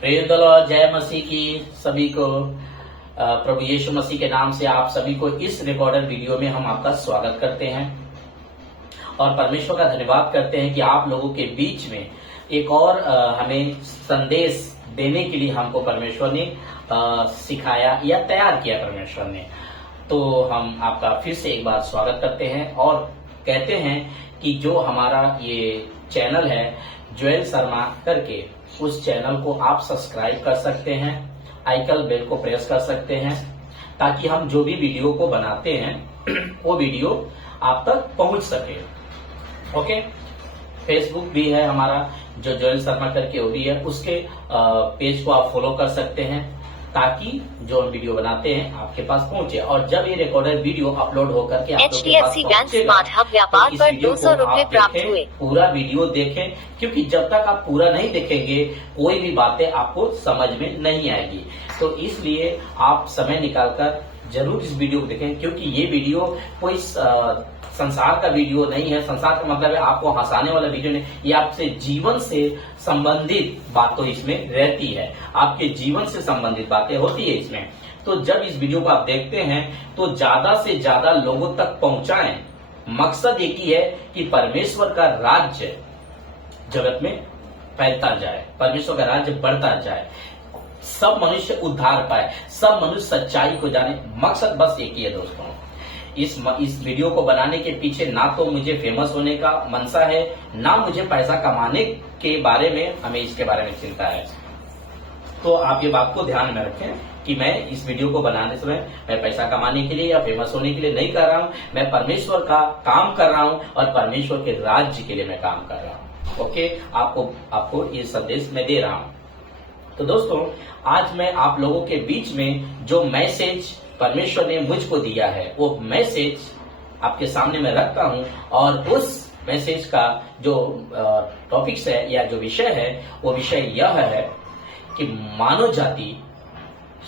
Prem the Lord, जय मसीह की सभी को। प्रभु यीशु मसीह के नाम से आप सभी को इस रिकॉर्डेड वीडियो में हम आपका स्वागत करते हैं और परमेश्वर का धन्यवाद करते हैं कि आप लोगों के बीच में एक और हमें संदेश देने के लिए हमको परमेश्वर ने सिखाया या तैयार किया परमेश्वर ने। तो हम आपका फिर से एक बार स्वागत करते हैं और कहते हैं कि जो हमारा ये चैनल है ज्वेल शर्मा करके, उस चैनल को आप सब्सक्राइब कर सकते हैं, आइकन बेल को प्रेस कर सकते हैं ताकि हम जो भी वीडियो को बनाते हैं वो वीडियो आप तक पहुंच सके। ओके, फेसबुक भी है हमारा जो ज्वेल शर्मा करके वो भी है, उसके पेज को आप फॉलो कर सकते हैं ताकि जो हम वीडियो बनाते हैं आपके पास पहुंचे। और जब ये रिकॉर्डेड वीडियो अपलोड होकर के आप लोगों के पास पहुंचेगा व्यापार पर 200 रुपए प्राप्त हुए। पूरा वीडियो देखें, क्योंकि जब तक आप पूरा नहीं देखेंगे कोई भी बातें आपको समझ में नहीं आएगी। तो इसलिए आप समय निकालकर जरूर इस वीडियो को देखें, क्योंकि ये वीडियो कोई संसार का वीडियो नहीं है। संसार का मतलब है आपको हंसाने वाला वीडियो नहीं, ये आपसे जीवन से संबंधित बातें इसमें रहती है, आपके जीवन से संबंधित बातें होती है इसमें। तो जब इस वीडियो को आप देखते हैं तो ज्यादा से ज्यादा लोगों तक पहुंचाएं। मकसद एक ही है कि परमेश्वर का राज्य जगत में फैलता जाए, परमेश्वर का राज्य बढ़ता जाए, सब मनुष्य उद्धार पाए, सब मनुष्य सच्चाई को जाने। मकसद बस एक ही है दोस्तों। इस वीडियो को बनाने के पीछे ना तो मुझे फेमस होने का मनसा है, ना मुझे पैसा कमाने के बारे में हमें इसके बारे में चिंता है। तो आप ये बात को ध्यान में रखें कि मैं इस वीडियो को बनाने समय मैं पैसा कमाने के लिए या फेमस होने के लिए नहीं कर रहा हूं, मैं परमेश्वर का काम कर रहा हूं और परमेश्वर के राज्य के लिए मैं काम कर रहा हूं। ओके, आपको ये संदेश मैं दे रहा हूं। तो दोस्तों, आज मैं आप लोगों के बीच में जो मैसेज परमेश्वर ने मुझको दिया है वो मैसेज आपके सामने मैं रखता हूं, और उस मैसेज का जो टॉपिक्स है या जो विषय है वो विषय यह है कि मानव जाति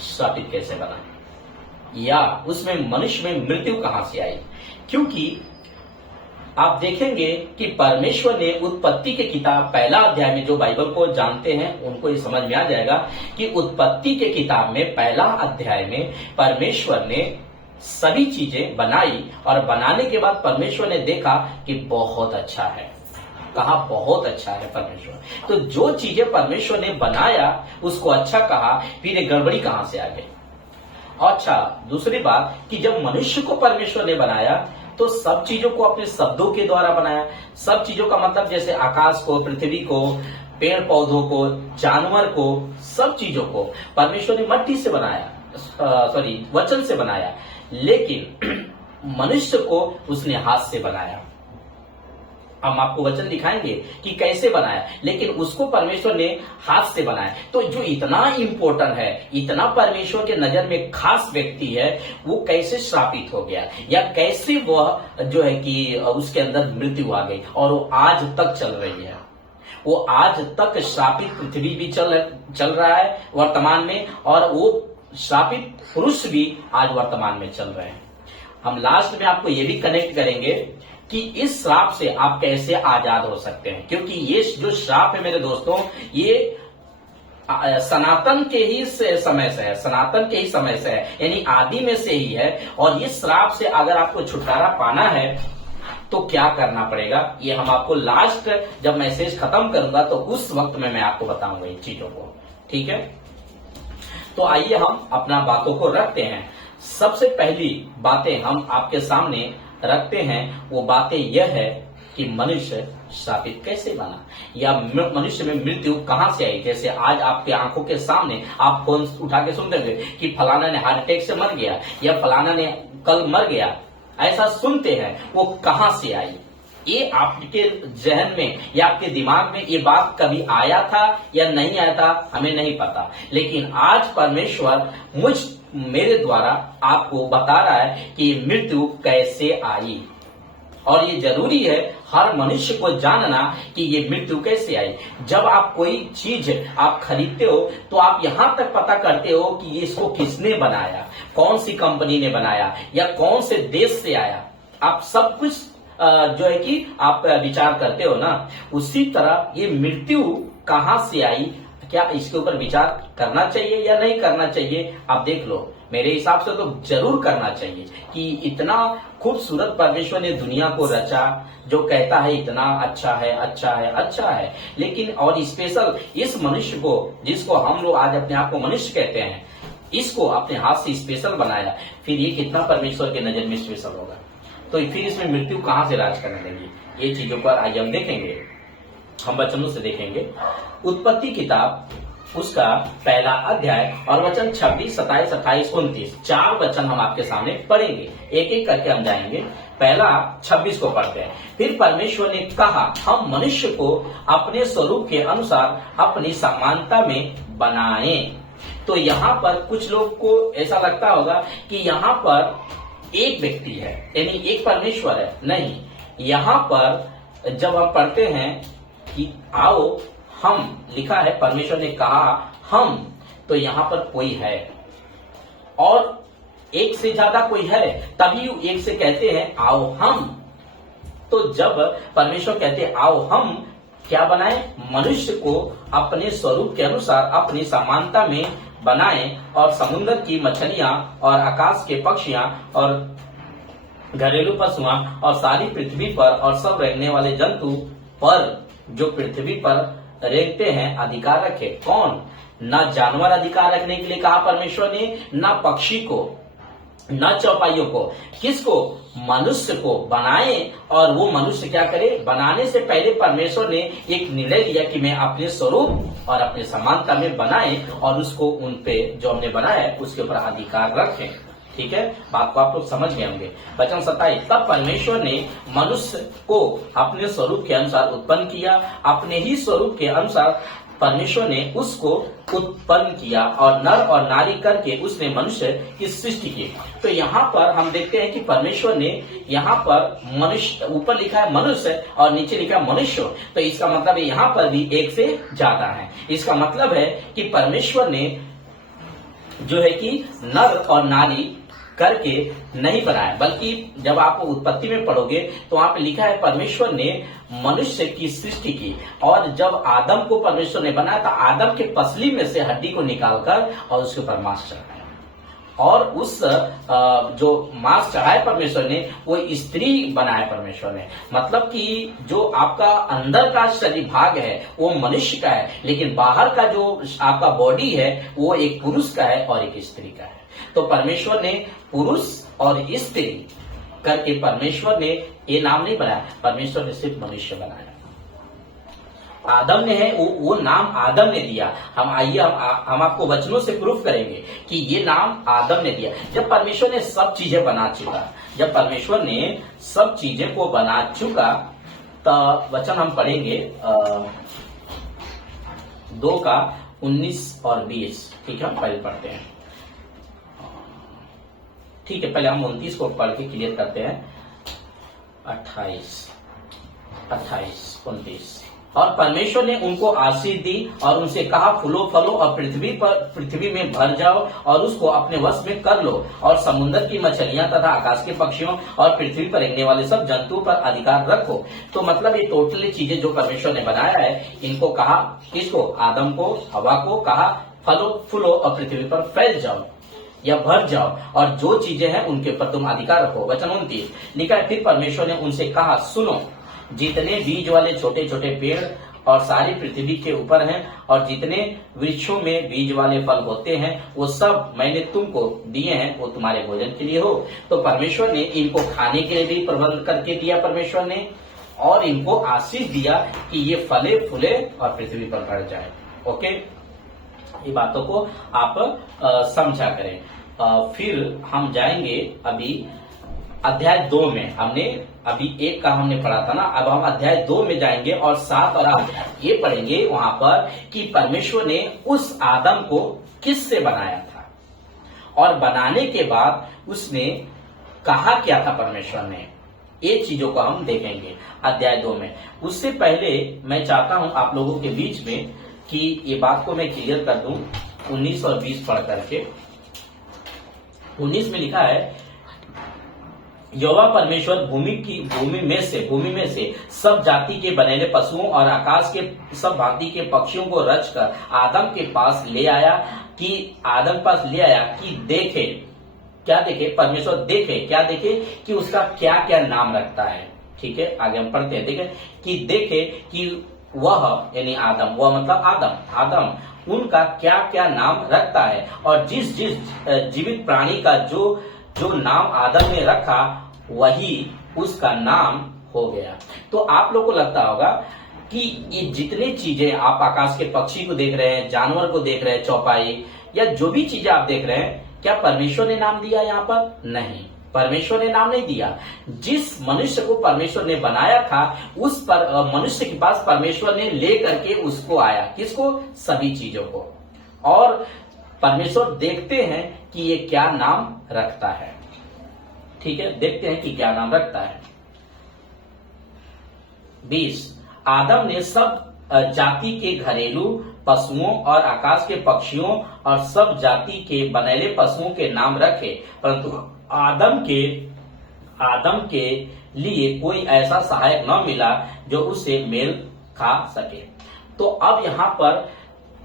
श्रापित कैसे बना, या उसमें मनुष्य में मृत्यु कहां से आई। क्योंकि आप देखेंगे कि परमेश्वर ने उत्पत्ति के किताब पहला अध्याय में, जो बाइबल को जानते हैं उनको ये समझ में आ जाएगा कि उत्पत्ति के किताब में पहला अध्याय में परमेश्वर ने सभी चीजें बनाई और बनाने के बाद परमेश्वर ने देखा कि बहुत अच्छा है। कहा बहुत अच्छा है परमेश्वर। तो जो चीजें परमेश्वर ने बनाया उसको अच्छा कहा, फिर ये गड़बड़ी कहां से आ गई। अच्छा, दूसरी बात कि जब मनुष्य को परमेश्वर ने बनाया तो सब चीजों को अपने शब्दों के द्वारा बनाया। सब चीजों का मतलब जैसे आकाश को, पृथ्वी को, पेड़ पौधों को, जानवर को, सब चीजों को परमेश्वर ने मट्टी से बनाया, वचन से बनाया। लेकिन मनुष्य को उसने हाथ से बनाया। हम आपको वचन दिखाएंगे कि कैसे बनाया, लेकिन उसको परमेश्वर ने हाथ से बनाया। तो जो इतना इंपॉर्टेंट है, इतना परमेश्वर के नजर में खास व्यक्ति है, वो कैसे श्रापित हो गया, या कैसे वह जो है कि उसके अंदर मृत्यु आ गई और वो आज तक चल रही है। वो आज तक श्रापित पृथ्वी भी चल रहा है वर्तमान में, और वो श्रापित पुरुष भी आज वर्तमान में चल रहे हैं। हम लास्ट में आपको ये भी कनेक्ट करेंगे कि इस श्राप से आप कैसे आजाद हो सकते हैं, क्योंकि ये जो श्राप है मेरे दोस्तों, ये सनातन के ही समय से है, सनातन के ही समय से है, यानी आदि में से ही है। और ये श्राप से अगर आपको छुटकारा पाना है तो क्या करना पड़ेगा, ये हम आपको लास्ट जब मैसेज खत्म करूंगा तो उस वक्त में मैं आपको बताऊंगा इन चीजों को। ठीक है, तो आइए हम अपना बातों को रखते हैं। सबसे पहली बातें हम आपके सामने रखते हैं, वो बातें यह है कि मनुष्य श्रापित कैसे बना, या मनुष्य में मृत्यु कहां से आई। जैसे आज आपके आंखों के सामने आप फोन उठा के सुनते थे कि फलाना ने हार्ट अटैक से मर गया या फलाना ने कल मर गया, ऐसा सुनते हैं, वो कहां से आई। ये आपके जहन में या आपके दिमाग में ये बात कभी आया था या नहीं आया था हमें नहीं पता, लेकिन आज परमेश्वर मेरे द्वारा आपको बता रहा है कि मृत्यु कैसे आई। और ये जरूरी है हर मनुष्य को जानना कि ये मृत्यु कैसे आई। जब आप कोई चीज आप खरीदते हो तो आप यहां तक पता करते हो कि ये इसको किसने बनाया, कौन सी कंपनी ने बनाया या कौन से देश से आया। आप सब कुछ जो है कि आप विचार करते हो ना, उसी तरह ये मृत्यु कहां से आई, क्या इसके ऊपर विचार करना चाहिए या नहीं करना चाहिए? आप देख लो, मेरे हिसाब से तो जरूर करना चाहिए कि इतना खूबसूरत परमेश्वर ने दुनिया को रचा, जो कहता है इतना अच्छा है, अच्छा है, अच्छा है, लेकिन और स्पेशल इस मनुष्य को, जिसको हम लोग आज अपने आप को मनुष्य कहते हैं, इसको अपने हाथ से स्पेशल बनाया, फिर ये कितना परमेश्वर के नजर में स्पेशल होगा? तो फिर इसमें मृत्यु कहां से राज करने लगी? ये चीजों पर आज हम देखेंगे, हम वचनों से देखेंगे। उत्पत्ति किताब उसका पहला अध्याय और वचन 26, 27, 28, 29 4 वचन हम आपके सामने पढ़ेंगे, एक एक करके हम जाएंगे। पहला 26 को पढ़ते हैं। फिर परमेश्वर ने कहा, हम मनुष्य को अपने स्वरूप के अनुसार अपनी समानता में बनाएं। तो यहाँ पर कुछ लोग को ऐसा लगता होगा कि यहाँ पर एक व्यक्ति है, यानी एक परमेश्वर है। नहीं, यहाँ पर जब हम पढ़ते हैं कि आओ हम, लिखा है परमेश्वर ने कहा हम, तो यहाँ पर कोई है और एक से ज्यादा कोई है, तभी एक से कहते हैं आओ हम। तो जब परमेश्वर कहते हैं आओ हम, क्या बनाए? मनुष्य को अपने स्वरूप के अनुसार अपनी समानता में बनाए, और समुद्र की मछलियां और आकाश के पक्षियां और घरेलू पशुआं और सारी पृथ्वी पर और सब रहने वाले जंतु पर जो पृथ्वी पर रेंगते हैं अधिकार रखे। कौन? न जानवर अधिकार रखने के लिए कहा परमेश्वर ने, न पक्षी को, न चौपाइयों को, किसको? मनुष्य को बनाए। और वो मनुष्य क्या करे? बनाने से पहले परमेश्वर ने एक निर्णय लिया कि मैं अपने स्वरूप और अपने समानता में बनाए, और उसको उन पे जो हमने बनाया उसके ऊपर अधिकार रखें। ठीक है, बात को आप लोग समझ गए होंगे। वचन 27, तब परमेश्वर ने मनुष्य को अपने स्वरूप के अनुसार उत्पन्न किया, अपने ही स्वरूप के अनुसार परमेश्वर ने उसको उत्पन्न किया, और नर और नारी करके उसने मनुष्य की सृष्टि की। तो यहाँ पर हम देखते हैं कि परमेश्वर ने यहाँ पर मनुष्य, ऊपर लिखा है मनुष्य और नीचे लिखा है मनुष्य, तो इसका मतलब है यहाँ पर भी एक से ज्यादा है। इसका मतलब है कि परमेश्वर ने जो है कि नर और नारी करके नहीं बनाया, बल्कि जब आप उत्पत्ति में पढ़ोगे तो वहां पे लिखा है परमेश्वर ने मनुष्य की सृष्टि की, और जब आदम को परमेश्वर ने बनाया तो आदम के पसली में से हड्डी को निकालकर और उसके ऊपर मांस चढ़ाया, और उस जो मांस चढ़ाया परमेश्वर ने वो स्त्री बनाया परमेश्वर ने। मतलब कि जो आपका अंदर का शरीर भाग है वो मनुष्य का है, लेकिन बाहर का जो आपका बॉडी है वो एक पुरुष का है और एक स्त्री का है। तो परमेश्वर ने पुरुष और स्त्री करके परमेश्वर ने ये नाम नहीं बनाया, परमेश्वर ने सिर्फ मनुष्य बनाया। आदम ने है वो नाम आदम ने दिया। हम आइए हम आपको वचनों से प्रूफ करेंगे कि ये नाम आदम ने दिया। जब परमेश्वर ने सब चीजें बना चुका, जब परमेश्वर ने सब चीजें को बना चुका, तो वचन हम पढ़ेंगे 2 का 19 और 20। ठीक है, हम पहले पढ़ते हैं। ठीक है, पहले हम 29 को पढ़ के क्लियर करते हैं। 28, 29। और परमेश्वर ने उनको आशीष दी और उनसे कहा, फूलो फलो और पृथ्वी में भर जाओ और उसको अपने वश में कर लो, और समुद्र की मछलियां तथा आकाश के पक्षियों और पृथ्वी पर रहने वाले सब जंतुओं पर अधिकार रखो। तो मतलब ये टोटली चीजें जो परमेश्वर ने बनाया है, इनको कहा, किसको? आदम को, हवा को कहा फलो फूलो और पृथ्वी पर फैल जाओ या भर जाओ, और जो चीजें हैं उनके ऊपर तुम अधिकार रखो। वचन 29 लिखा है, फिर परमेश्वर ने उनसे कहा, सुनो, जितने बीज वाले छोटे छोटे पेड़ और सारी पृथ्वी के ऊपर हैं, और जितने वृक्षों में बीज वाले फल होते हैं, वो सब मैंने तुमको दिए हैं, वो तुम्हारे भोजन के लिए हो। तो परमेश्वर ने इनको खाने के लिए भी प्रबंध करके दिया परमेश्वर ने, और इनको आशीष दिया कि ये फले फूले और पृथ्वी पर बढ़ जाए। ओके, ये बातों को आप समझा करें। फिर हम जाएंगे अभी अध्याय 2 में। हमने अभी 1 का हमने पढ़ा था ना, अब हम अध्याय 2 में जाएंगे और 7 और 8 ये पढ़ेंगे वहां पर कि परमेश्वर ने उस आदम को किससे बनाया था, और बनाने के बाद उसने कहा क्या था परमेश्वर ने, ये चीजों को हम देखेंगे अध्याय 2 में। उससे पहले मैं चाहता हूं आप लोगों के बीच में कि ये बात को मैं क्लियर कर दूं। 19 और 20 पढ़ करके 19 में लिखा है, यहोवा परमेश्वर भूमि में से सब जाति के बनेले पशुओं और आकाश के सब भांति के पक्षियों को रचकर आदम के पास ले आया कि देखे, क्या देखे, परमेश्वर देखे, क्या देखे कि उसका क्या क्या नाम रखता है। ठीक है, आगे हम पढ़ते हैं। देखे कि देखे कि वह यानी आदम, वह मतलब आदम उनका क्या क्या नाम रखता है, और जिस जीवित प्राणी का जो नाम आदम ने रखा वही उसका नाम हो गया। तो आप लोग को लगता होगा कि ये जितने चीजें आप आकाश के पक्षी को देख रहे हैं, जानवर को देख रहे हैं, चौपाई या जो भी चीजें आप देख रहे हैं, क्या परमेश्वर ने नाम दिया यहाँ पर? नहीं, परमेश्वर ने नाम नहीं दिया। जिस मनुष्य को परमेश्वर ने बनाया था उस पर मनुष्य के पास परमेश्वर ने ले करके उसको आया, किसको? सभी चीजों को। और परमेश्वर देखते हैं कि ये क्या नाम रखता है। ठीक है, देखते हैं कि क्या नाम रखता है। 20 आदम ने सब जाति के घरेलू पशुओं और आकाश के पक्षियों और सब जाति के बनेले पशुओं के नाम रखे, परंतु आदम के लिए कोई ऐसा सहायक न मिला जो उससे मेल खा सके। तो अब यहाँ पर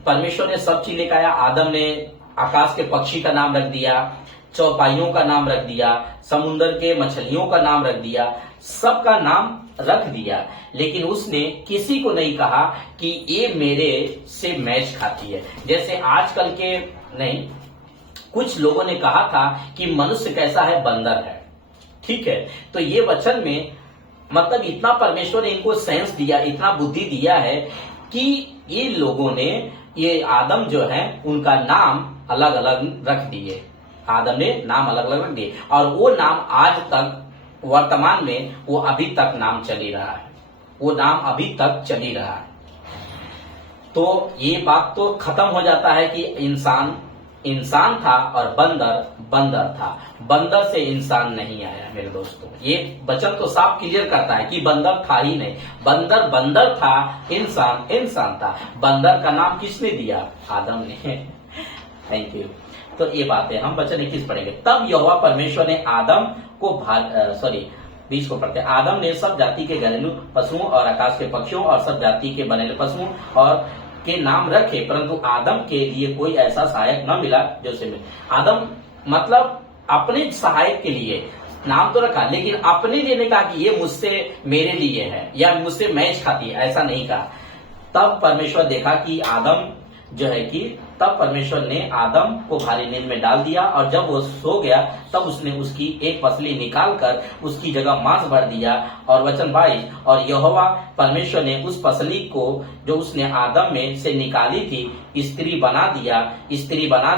परमेश्वर ने सब चीज लेकर आया। आदम ने आकाश के पक्षी का नाम रख दिया, चौपाइयों का नाम रख दिया, समुद्र के मछलियों का नाम रख दिया, सबका नाम रख दिया, लेकिन उसने किसी को नहीं कहा कि ये मेरे से मैच खाती है। जैसे आजकल के नहीं, कुछ लोगों ने कहा था कि मनुष्य कैसा है? बंदर है। ठीक है, तो ये वचन में मतलब इतना परमेश्वर ने इनको सेंस दिया, इतना बुद्धि दिया है कि ये लोगों ने, ये आदम जो है उनका नाम अलग अलग रख दिए। आदम ने नाम अलग अलग रख दिए और वो नाम आज तक वर्तमान में वो अभी तक नाम चली रहा है, वो नाम अभी तक चली रहा है। तो ये बात तो खत्म हो जाता है कि इंसान था और बंदर था। बंदर से इंसान नहीं आया मेरे दोस्तों। ये वचन तो साफ क्लियर करता है कि बंदर था ही नहीं, बंदर था, इंसान था। बंदर का नाम किसने दिया? आदम ने। Thank you. तो ये बातें हम वचन 21 पढ़ेंगे। तब यहोवा परमेश्वर ने आदम को 20 को पढ़ते। आदम ने सब जाति के घरेलू पशुओं और आकाश के पक्षियों और सब जाति के बनेले पशुओं और के नाम रखे, परंतु आदम के लिए कोई ऐसा सहायक न मिला जो उसे मिले। आदम मतलब अपने सहायक के लिए नाम तो रखा, लेकिन अपने लिए नहीं कहा कि ये मुझसे, मेरे लिए है या मुझसे मैच खाती है, ऐसा नहीं कहा। तब परमेश्वर देखा कि आदम जो है कि तब परमेश्वर ने आदम को भारी नींद में डाल दिया, और जब वो सो गया तब उसने उसकी एक पसली निकालकर उसकी जगह मांस भर दिया। और वचन 22 और यहोवा परमेश्वर ने उस पसली को जो उसने आदम में से निकाली थी स्त्री बना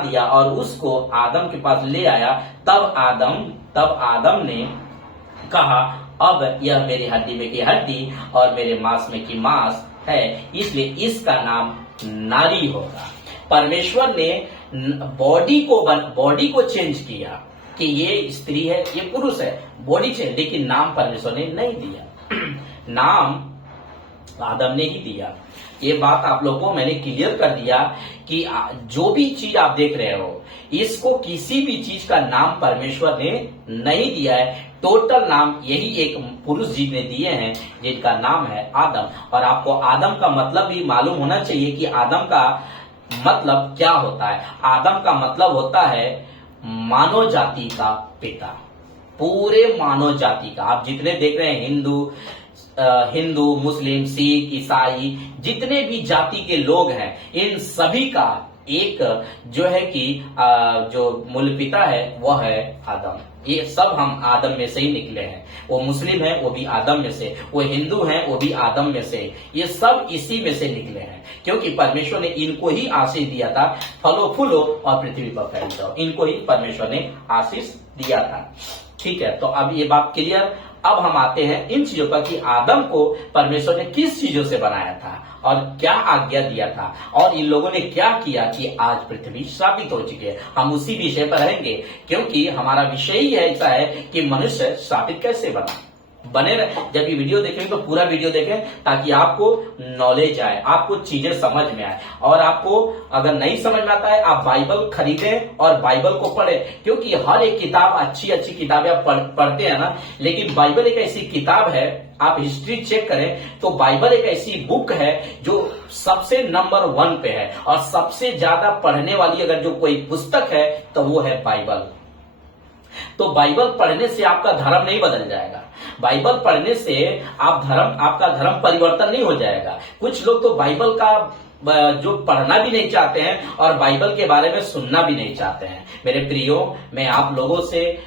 दिया और उसको आदम के पास ले आया। तब आदम ने कहा, अब यह मेरी हड्डी में की हड्डी और मेरे मांस में की मांस है, इसलिए इसका नाम नारी होगा। परमेश्वर ने बॉडी को चेंज किया कि ये स्त्री है, ये पुरुष है, बॉडी चेंज, लेकिन नाम परमेश्वर ने नहीं दिया। नाम आदम ने ही दिया। ये बात आप लोगों को मैंने क्लियर कर दिया कि जो भी चीज आप देख रहे हो, इसको किसी भी चीज का नाम परमेश्वर ने नहीं दिया है। टोटल नाम यही एक पुरुष जी ने दिए हैं जिनका नाम है आदम। और आपको आदम का मतलब भी मालूम होना चाहिए कि आदम का मतलब क्या होता है। आदम का मतलब होता है मानव जाति का पिता, पूरे मानव जाति का। आप जितने देख रहे हैं, हिंदू, मुस्लिम, सिख, ईसाई, जितने भी जाति के लोग हैं, इन सभी का एक जो है कि जो मूल पिता है वह है आदम। ये सब हम आदम में से ही निकले हैं। वो मुस्लिम है वो भी आदम में से, वो हिंदू है वो भी आदम में से, ये सब इसी में से निकले हैं। क्योंकि परमेश्वर ने इनको ही आशीष दिया था, फलो फूलो और पृथ्वी पर फैल जाओ, इनको ही परमेश्वर ने आशीष दिया था। ठीक है, तो अब ये बात क्लियर। अब हम आते हैं इन चीजों पर कि आदम को परमेश्वर ने किस चीजों से बनाया था और क्या आज्ञा दिया था और इन लोगों ने क्या किया कि आज पृथ्वी श्रापित हो चुकी है। हम उसी विषय पर रहेंगे क्योंकि हमारा विषय ही ऐसा है कि मनुष्य श्रापित कैसे बना। बने रहे। जब ये वीडियो देखेंगे तो पूरा वीडियो देखें ताकि आपको नॉलेज आए, आपको चीजें समझ में आए। और आपको अगर नहीं समझ में आता है आप बाइबल खरीदें और बाइबल को पढ़ें, क्योंकि हर एक किताब अच्छी अच्छी किताबें आप पढ़ते हैं ना, लेकिन बाइबल एक ऐसी किताब है, आप हिस्ट्री चेक करें तो बाइबल एक ऐसी बुक है जो सबसे नंबर 1 पे है, और सबसे ज्यादा पढ़ने वाली अगर जो कोई पुस्तक है तो वो है बाइबल। तो बाइबल पढ़ने से आपका धर्म नहीं बदल जाएगा, बाइबल पढ़ने से आपका धर्म परिवर्तन नहीं हो जाएगा। कुछ लोग तो बाइबल का जो पढ़ना भी नहीं चाहते हैं और बाइबल के बारे में सुनना भी नहीं चाहते हैं। मेरे प्रियो, मैं आप लोगों से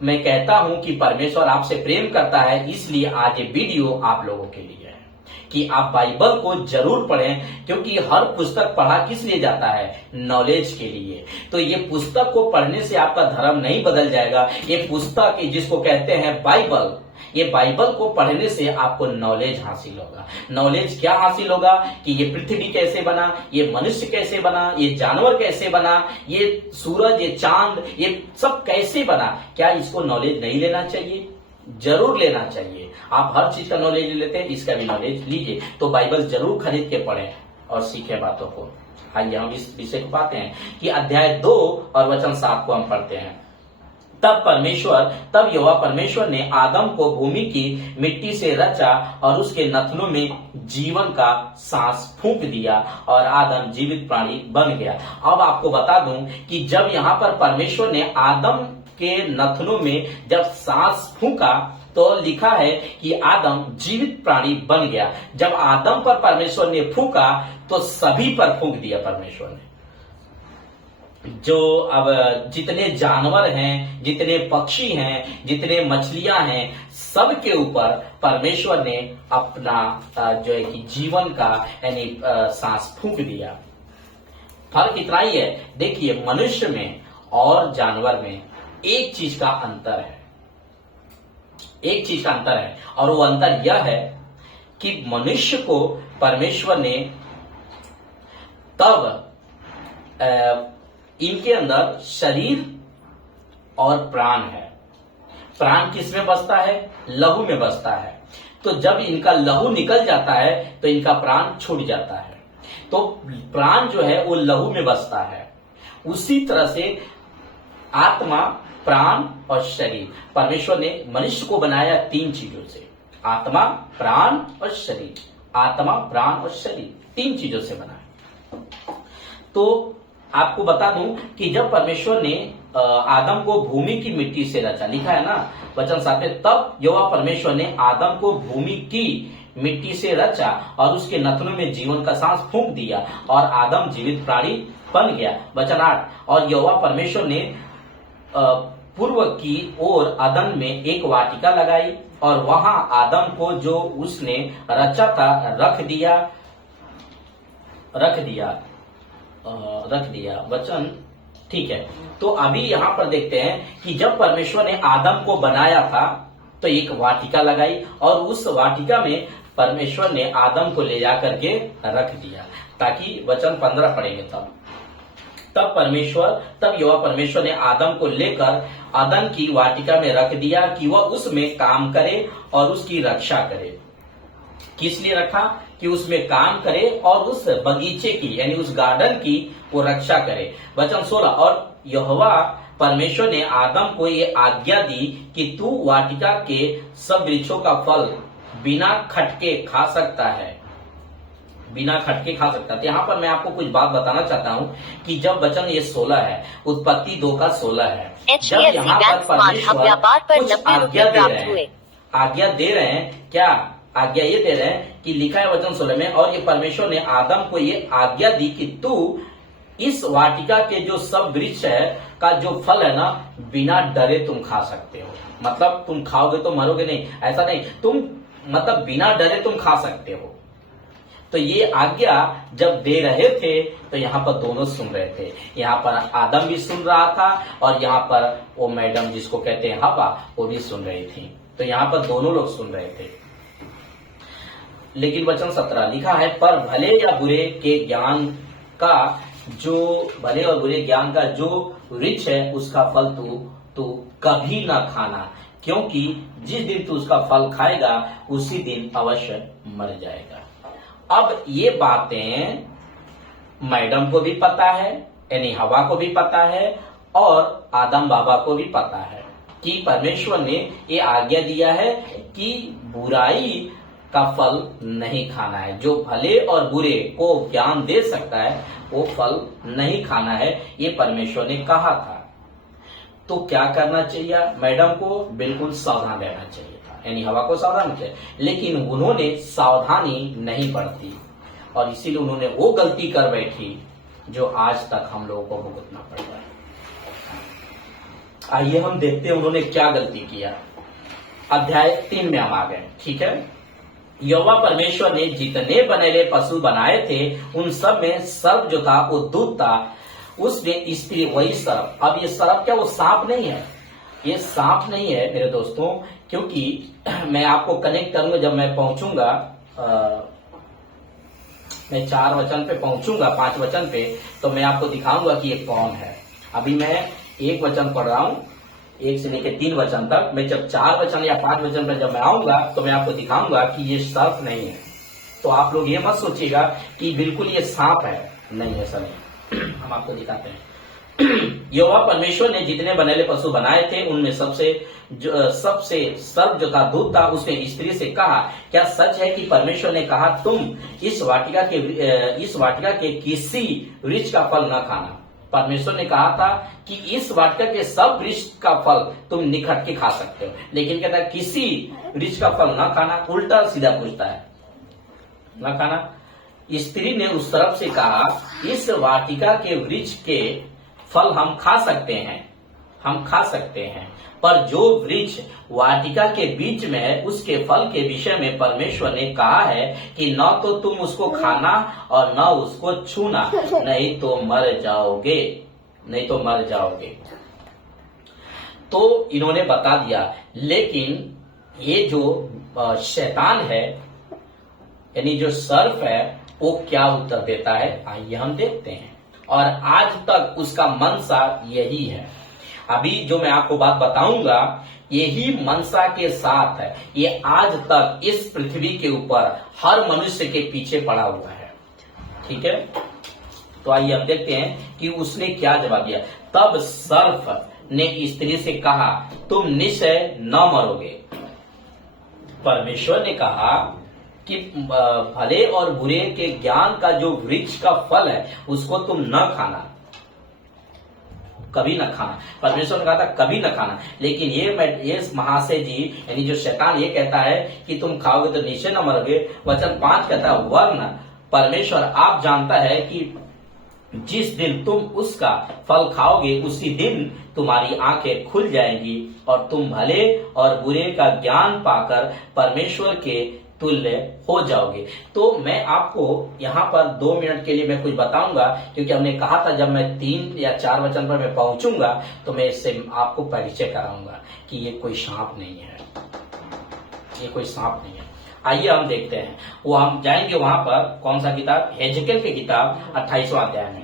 मैं कहता हूं कि परमेश्वर आपसे प्रेम करता है, इसलिए आज ये वीडियो आप लोगों के लिए है कि आप बाइबल को जरूर पढ़ें, क्योंकि हर पुस्तक पढ़ा किस लिए जाता है? नॉलेज के लिए। तो ये पुस्तक को पढ़ने से आपका धर्म नहीं बदल जाएगा। ये पुस्तक जिसको कहते हैं बाइबल, ये बाइबल को पढ़ने से आपको नॉलेज हासिल होगा। नॉलेज क्या हासिल होगा? कि ये पृथ्वी कैसे बना, ये मनुष्य कैसे बना, ये जानवर कैसे बना, ये सूरज, ये चांद, ये सब कैसे बना। क्या इसको नॉलेज नहीं लेना चाहिए? जरूर लेना चाहिए। आप हर चीज का नॉलेज लेते हैं, इसका भी नॉलेज लीजिए। तो बाइबल जरूर खरीद के पढ़ें और सीखें बातों को। आइए हम इस विषय को पाते हैं कि अध्याय 2 और वचन 7 को हम पढ़ते हैं। तब यहोवा परमेश्वर ने आदम को भूमि की मिट्टी से रचा और उसके नथनों में जीवन का सांस फूंक दिया और आदम जीवित प्राणी बन गया। अब आपको बता दूं कि जब यहाँ पर परमेश्वर ने आदम के नथनों में जब सांस फूंका तो लिखा है कि आदम जीवित प्राणी बन गया। जब आदम पर परमेश्वर ने फूंका तो सभी पर फूंक दिया परमेश्वर ने। जो अब जितने जानवर हैं, जितने पक्षी हैं, जितने मछलियां हैं, सबके ऊपर परमेश्वर ने अपना जो है कि जीवन का यानी सांस फूंक दिया। फर्क इतना ही है, देखिए मनुष्य में और जानवर में एक चीज का अंतर है, एक चीज का अंतर है, और वो अंतर यह है कि मनुष्य को परमेश्वर ने तब इनके अंदर शरीर और प्राण है। प्राण किस में बसता है? लहू में बसता है। तो जब इनका लहू निकल जाता है तो इनका प्राण छूट जाता है। तो प्राण जो है वो लहू में बसता है। उसी तरह से आत्मा, प्राण और शरीर, परमेश्वर ने मनुष्य को बनाया 3 चीजों से, आत्मा, प्राण और शरीर। आत्मा, प्राण और शरीर 3 चीजों से बनाया। तो आपको बता दूं कि जब परमेश्वर ने आदम को भूमि की मिट्टी से रचा, लिखा है ना वचन 7 में, तब यहोवा परमेश्वर ने आदम को भूमि की मिट्टी से रचा और उसके नथनों में जीवन का सांस फूंक दिया और आदम जीवित प्राणी बन गया। वचन 8, और यहोवा परमेश्वर ने पूर्व की ओर अदन में एक वाटिका लगाई और वहां आदम को जो उसने रचा था रख दिया। वचन ठीक है। तो अभी यहां पर देखते हैं कि जब परमेश्वर ने आदम को बनाया था तो एक वाटिका लगाई और उस वाटिका में परमेश्वर ने आदम को ले जाकर के रख दिया, ताकि वचन 15 पढ़ेंगे तब यहोवा परमेश्वर ने आदम को लेकर अदन की वाटिका में रख दिया कि वह उसमें काम करे और उसकी रक्षा करे। किस लिए रखा? कि उसमें काम करे और उस बगीचे की यानी उस गार्डन की वो रक्षा करे। वचन 16, और यहोवा परमेश्वर ने आदम को ये आज्ञा दी कि तू वाटिका के सब वृक्षों का फल बिना खटके खा सकता है, बिना खटके खा सकता है। तो यहाँ पर मैं आपको कुछ बात बताना चाहता हूँ कि जब वचन ये 16 है, उत्पत्ति 2 का 16 है, जब यहाँ पर परमेश्वर कुछ आज्ञा दे रहे हैं, क्या आज्ञा ये दे रहे हैं कि लिखा है वचन 16 में, और ये परमेश्वर ने आदम को ये आज्ञा दी कि तू इस वाटिका के जो सब वृक्ष है का जो फल है ना, बिना डरे तुम खा सकते हो। मतलब तुम खाओगे तो मरोगे नहीं, ऐसा नहीं, तुम मतलब बिना डरे तुम खा सकते हो। तो ये आज्ञा जब दे रहे थे तो यहाँ पर दोनों सुन रहे थे। यहाँ पर आदम भी सुन रहा था और यहाँ पर वो मैडम जिसको कहते हैं हवा, वो भी सुन रही थी। तो यहाँ पर दोनों लोग सुन रहे थे। लेकिन वचन 17 लिखा है, पर भले या बुरे के ज्ञान का जो भले और बुरे ज्ञान का जो वृक्ष है उसका फल तू कभी ना खाना, क्योंकि जिस दिन तू उसका फल खाएगा उसी दिन अवश्य मर जाएगा। अब ये बातें मैडम को भी पता है, यानी हवा को भी पता है और आदम बाबा को भी पता है कि परमेश्वर ने ये आज्ञा दिया है कि बुराई का फल नहीं खाना है। जो भले और बुरे को ज्ञान दे सकता है वो फल नहीं खाना है, ये परमेश्वर ने कहा था। तो क्या करना चाहिए मैडम को? बिल्कुल सावधान रहना चाहिए था, यानी हवा को सावधान किया, लेकिन उन्होंने सावधानी नहीं बरती और इसीलिए उन्होंने वो गलती कर बैठी जो आज तक हम लोगों को भुगतना पड़ रहा है। आइए हम देखते हैं उन्होंने क्या गलती किया। अध्याय 3 में हम आ गए, ठीक है। यहोवा परमेश्वर ने जितने बनेले पशु बनाए थे उन सब में सर्प जो था वो दूत था, उसमें स्त्री वही सर्प। अब ये सर्प क्या, वो सांप नहीं है, ये सांप नहीं है मेरे दोस्तों, क्योंकि मैं आपको कनेक्ट करूंगा जब मैं पहुंचूंगा, मैं 4 वचन पे पहुंचूंगा 5 वचन पे, तो मैं आपको दिखाऊंगा कि ये कौन है। अभी मैं 1 वचन पढ़ रहा हूं, 1 से लेकर 3 वचन तक। मैं जब 4 वचन या 5 वचन पर जब मैं आऊंगा तो मैं आपको दिखाऊंगा कि ये सर्प नहीं है। तो आप लोग ये मत सोचिएगा कि बिल्कुल ये सांप है, नहीं ऐसा नहीं। हम आपको दिखाते हैं। यहोवा परमेश्वर ने जितने बनेले पशु बनाए थे उनमें सबसे सर्प जो था दूत था, उसने स्त्री से कहा, क्या सच है कि परमेश्वर ने कहा तुम इस वाटिका के किसी वृक्ष का फल न खाना? परमेश्वर ने कहा था कि इस वाटिका के सब वृक्ष का फल तुम निखट के खा सकते हो, लेकिन कहता है किसी वृक्ष का फल न खाना। उल्टा सीधा पूछता है, न खाना। स्त्री ने उस सर्प से कहा, इस वाटिका के वृक्ष के फल हम खा सकते हैं, पर जो वृक्ष वाटिका के बीच में है उसके फल के विषय में परमेश्वर ने कहा है कि न तो तुम उसको खाना और न उसको छूना, नहीं तो मर जाओगे। तो इन्होंने बता दिया, लेकिन ये जो शैतान है यानी जो सर्प है वो क्या उत्तर देता है, आइए हम देखते हैं। और आज तक उसका मनसा यही है। अभी जो मैं आपको बात बताऊंगा यही मनसा के साथ है। ये आज तक इस पृथ्वी के ऊपर हर मनुष्य के पीछे पड़ा हुआ है, ठीक है। तो आइए अब देखते हैं कि उसने क्या जवाब दिया। तब सर्प ने स्त्री से कहा, तुम निश्चय न मरोगे। परमेश्वर ने कहा कि भले और बुरे के ज्ञान का जो वृक्ष का फल है उसको तुम न खाना, कभी न खाना। परमेश्वर ने कहा था कभी न खाना, लेकिन ये महाशय जी यानी जो शैतान ये कहता है कि तुम खाओगे तो निश्चय न मरोगे। वचन 5 कहता है, वरन परमेश्वर आप जानता है कि जिस दिन तुम उसका फल खाओगे उसी दिन तुम्हारी आंखें खुल जाएंगी और तुम भले और बुरे का ज्ञान पाकर परमेश्वर के तुल्य हो जाओगे। तो मैं आपको यहाँ पर 2 मिनट के लिए मैं कुछ बताऊंगा, क्योंकि हमने कहा था जब मैं 3 या 4 वचन पर मैं पहुंचूंगा तो मैं इससे आपको परिचय कराऊंगा कि ये कोई सांप नहीं है, ये कोई सांप नहीं है। आइए हम देखते हैं, वो हम जाएंगे वहां पर, कौन सा किताब, हेजकेल की किताब 28वां अध्याय में।